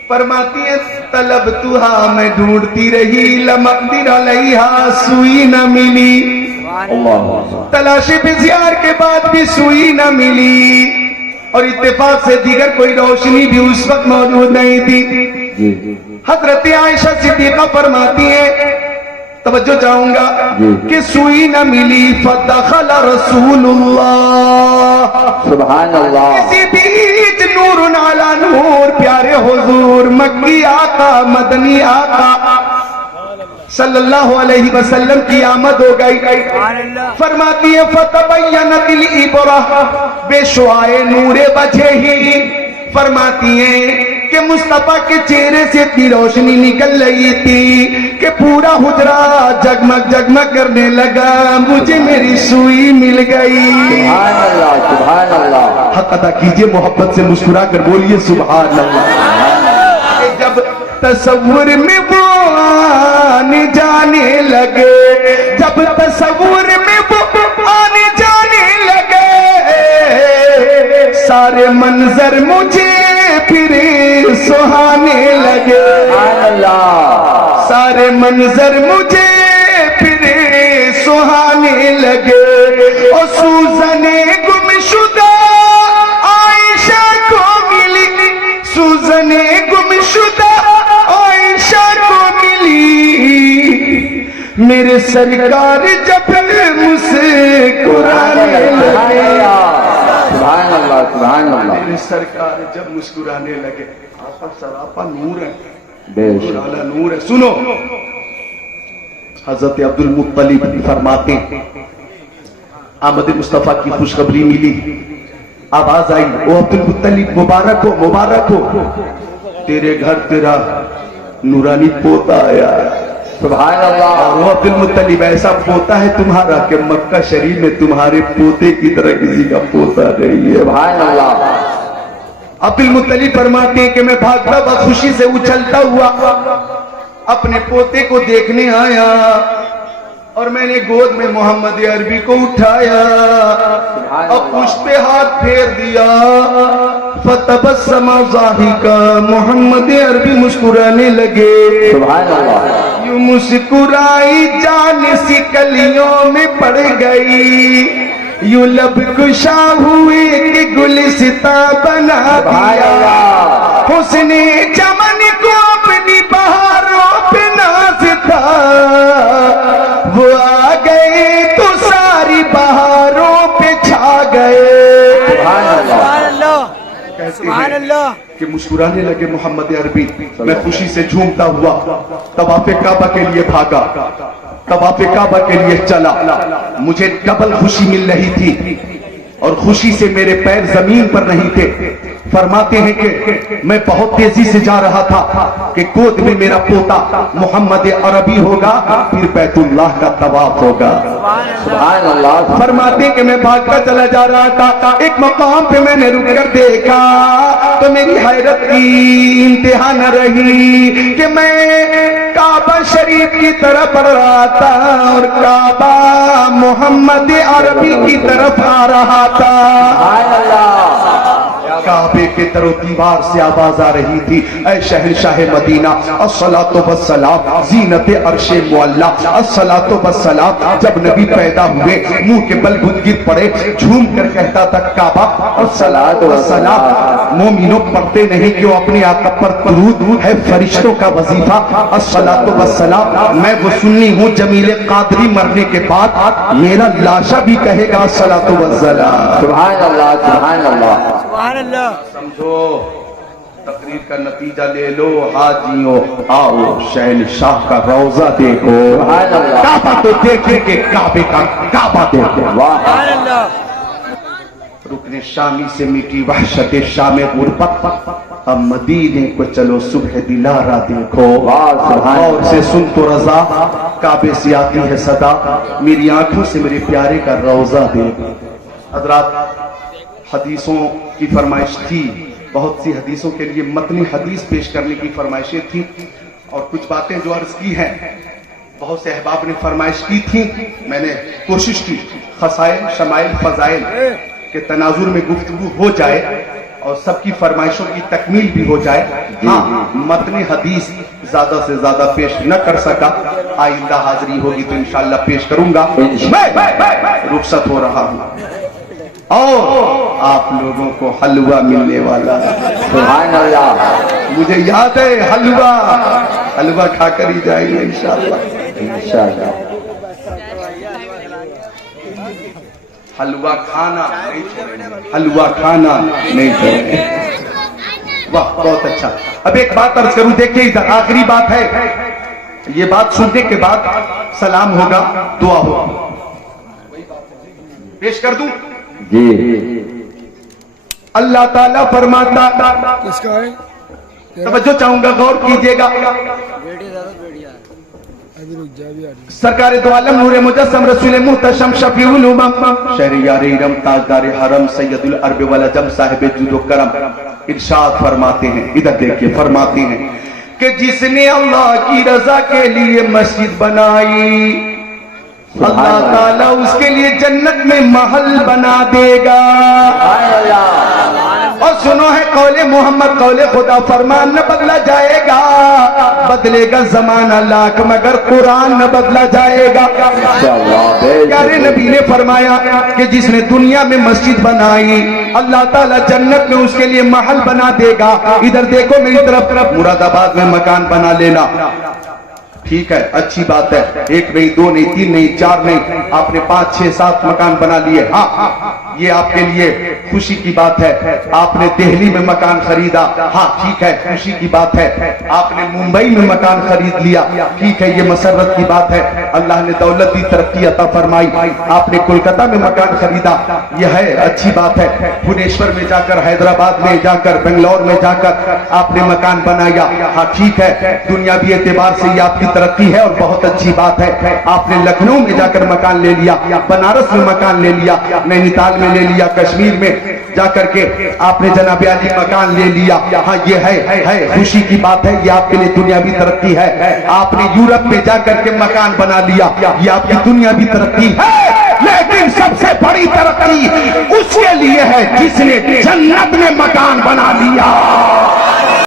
فرماتی ہے طلبتھا، میں ڈھونڈتی رہی، لم اقدر علیہا، سوئی نہ ملی۔ اللہ، تلاشی بزیار کے بعد بھی سوئی نہ ملی، اور اتفاق سے دیگر کوئی روشنی بھی اس وقت موجود نہیں تھی۔ جی جی، حضرت عائشہ صدیقہ فرماتی ہے، توجہ چاہوں گا کہ سوئی نہ ملی، فدخل رسول اللہ، سبحان اللہ، اسی بیچ نور علی نور، پیارے حضور مکی آقا، مدنی آقا صلی اللہ علیہ وسلم کی آمد ہو گئی. سبحان اللہ. فرماتی ہے فتبینت العبرہ بے شعاع نور وجہ ہی. فرماتی ہیں کہ مصطفیٰ کے چہرے سے اتنی روشنی نکل رہی تھی کہ پورا حجرہ جگمگ جگمگ کرنے لگا. مجھے میری سوئی مل گئی. سبحان اللہ سبحان اللہ. حق ادا کیجئے, محبت سے مسکرا کر بولیے سبحان اللہ. کہ جب تصور میں وہ آنے جانے لگے, جب تصور میں وہ آنے جانے لگے, سارے منظر مجھے پھر سہانے لگے. سبحان اللہ. سارے منظر مجھے پھر سہانے لگے. اور سوزنے گمشدہ عائشہ کو ملی, سوزنے گمشدہ عائشہ کو ملی. میرے سرکار جب مسکرانے لگے, سبحان اللہ سبحان اللہ. میرے سرکار جب مسکرانے لگے. آقا سراپا نور ہے, بے شک. اعلیٰ نور ہے. سنو, حضرت عبد المطلب فرماتے آمد مصطفیٰ کی خوشخبری ملی, آواز آئی, او عبد المطلب مبارک ہو مبارک ہو, تیرے گھر تیرا نورانی پوتا آیا. سبحان اللہ. اور وہ عبد المطلب ایسا پوتا ہے تمہارا کہ مکہ شریف میں تمہارے پوتے کی طرح کسی کا پوتا نہیں ہے. سبحان اللہ. عبد المطلب فرماتے ہیں کہ میں بھاگتا ہوا خوشی سے اچھلتا ہوا اپنے پوتے کو دیکھنے آیا, اور میں نے گود میں محمد عربی کو اٹھایا اور پشت پہ ہاتھ پھیر دیا. فتبسم ضاحکا, محمد عربی مسکرانے لگے. سبحان اللہ. یوں مسکرائی جان سی کلیوں میں پڑ گئی, یوں لب کشا ہوئے کہ گلستہ بنا دیا. حسن چمن کو اپنی بہاروں پہ ناز تھا, وہ آ گئے تو ساری بہاروں پہ چھا گئے. سبحان اللہ. سبحان اللہ. کہ مسکرانے لگے محمد عربی. میں خوشی سے جھومتا ہوا طواف کعبہ کے لیے بھاگا, طواف کعبہ کے لیے چلا. مجھے ڈبل خوشی مل رہی تھی اور خوشی سے میرے پیر زمین پر نہیں تھے. فرماتے ہیں کہ میں بہت تیزی سے جا رہا تھا کہ گود میں میرا پوتا محمد عربی ہوگا, پھر بیت اللہ کا طواف ہوگا. سبحان اللہ. فرماتے ہیں کہ میں بھاگتا چلا جا رہا تھا, ایک مقام پہ میں نے رک کر دیکھا تو میری حیرت کی انتہا نہ رہی کہ میں کعبہ شریف کی طرف بڑھ رہا تھا اور کعبہ محمد عربی کی طرف آ رہا تھا. سبحان اللہ. کعبے کے در و دیوار سے آواز آ رہی تھی, اے شہنشاہ مدینہ الصلاۃ والسلام زینت عرش معلا, الصلاۃ والسلام. جب نبی پیدا ہوئے منہ کے بل گد گر پڑے, جھوم کر کہتا تھا کعبہ الصلاۃ والسلام. مومنوں پڑھتے نہیں کیوں اپنے آقا پر درود ہے فرشتوں کا وظیفہ. الصلاۃ والسلام. میں وہ سنی ہوں جمیل قادری مرنے کے بعد میرا لاشا بھی کہے گا الصلاۃ والسلام. سبحان اللہ سبحان اللہ. سبحان اللہ. سمجھو, تقریر کا نتیجہ لے لو. حاجیوں آؤ شہنشاہ کا روضہ دیکھو. سبحان اللہ. کعبہ تو دیکھیں کہ کعبے کا کعبہ دیکھو. واہ. سبحان اللہ. رکن شامی سے میٹھی وحشت شام غربت, اب مدینے کو چلو صبح دلارا دیکھو. واہ سبحان اور اللہ. سے سن تو رضا, کعبے سے آتی ہے صدا, میری آنکھوں سے میرے پیارے کا روضہ دیکھو. حضرات, حدیثوں کی فرمائش تھی, بہت سی حدیثوں کے لیے متنی حدیث پیش کرنے کی فرمائشیں تھیں, اور کچھ باتیں جو عرض کی ہیں بہت سے احباب نے فرمائش کی تھی. میں نے کوشش کی خصائل شمائل فضائل کے تناظر میں گفتگو ہو جائے اور سب کی فرمائشوں کی تکمیل بھی ہو جائے. ہاں, متن حدیث زیادہ سے زیادہ پیش نہ کر سکا, آئندہ حاضری ہوگی تو انشاءاللہ پیش کروں گا. میں رخصت ہو رہا ہوں اور آپ لوگوں کو حلوہ ملنے والا ہے. سبحان اللہ. مجھے یاد ہے حلوہ, حلوہ کھا کر ہی جائیں گے انشاءاللہ. انشاءاللہ. حلوہ کھانا نہیں چھوڑیں گے, حلوہ کھانا نہیں چھوڑیں گے. واہ, بہت اچھا. اب ایک بات عرض کروں, دیکھیے ادھر آخری بات ہے. یہ بات سننے کے بعد سلام ہوگا, دعا ہوگی. پیش کر دوں. جی اللہ تعالیٰ فرماتا, کس کا ہے؟ توجہ چاہوں گا, غور کیجئے گا. ابھی رک جا, ابھی آ رہی ہے. سرکار دو عالم نور مجسم رسول محتشم شفیع الامم شہریار ارم تاجدار حرم سید العرب والعجم صاحب جود و کرم ارشاد فرماتے ہیں, ادھر دیکھیے, فرماتے ہیں کہ جس نے اللہ کی رضا کے لیے مسجد بنائی, اللہ تعالیٰ اس کے لیے جنت میں محل بنا دے گا. اور سنو ہے قول محمد, قول خدا, فرمان نہ بدلا جائے گا, بدلے گا زمانہ لاکھ مگر قرآن نہ بدلا جائے گا. پیارے نبی نے فرمایا کہ جس نے دنیا میں مسجد بنائی, اللہ تعالیٰ جنت میں اس کے لیے محل بنا دے گا. ادھر دیکھو میری طرف, مراد آباد میں مکان بنا لینا ٹھیک ہے, اچھی بات ہے. ایک نہیں, دو نہیں, تین نہیں, چار نہیں, آپ نے 5 6 7 مکان بنا لیے. ہاں یہ آپ کے لیے خوشی کی بات ہے. آپ نے دہلی میں مکان خریدا, ہاں ٹھیک ہے, خوشی کی بات ہے. آپ نے ممبئی میں مکان خرید لیا, ٹھیک ہے, یہ مسرت کی بات ہے. اللہ نے دولت دی, ترقی عطا فرمائی. آپ نے کولکتہ میں مکان خریدا, یہ ہے اچھی بات ہے. بھونیشور میں جا کر, حیدرآباد میں جا کر, بنگلور میں جا کر آپ نے مکان بنایا, ہاں ٹھیک ہے, دنیاوی اعتبار سے یہ آپ کی ترقی ہے اور بہت اچھی بات ہے. آپ نے لکھنؤ میں جا کر مکان لے لیا, بنارس میں مکان لے لیا, نینی تال میں لے لیا, کشمیر میں جا کر کے آپ نے جناب عالی مکان لے لیا. ہاں یہ ہے خوشی کی بات ہے, یہ آپ کے لیے دنیاوی ترقی ہے. آپ نے یورپ میں جا کر کے مکان بنا لیا, یہ آپ کی دنیاوی ترقی ہے. لیکن سب سے بڑی ترقی اس کے لیے ہے جس نے جنت میں مکان بنا لیا.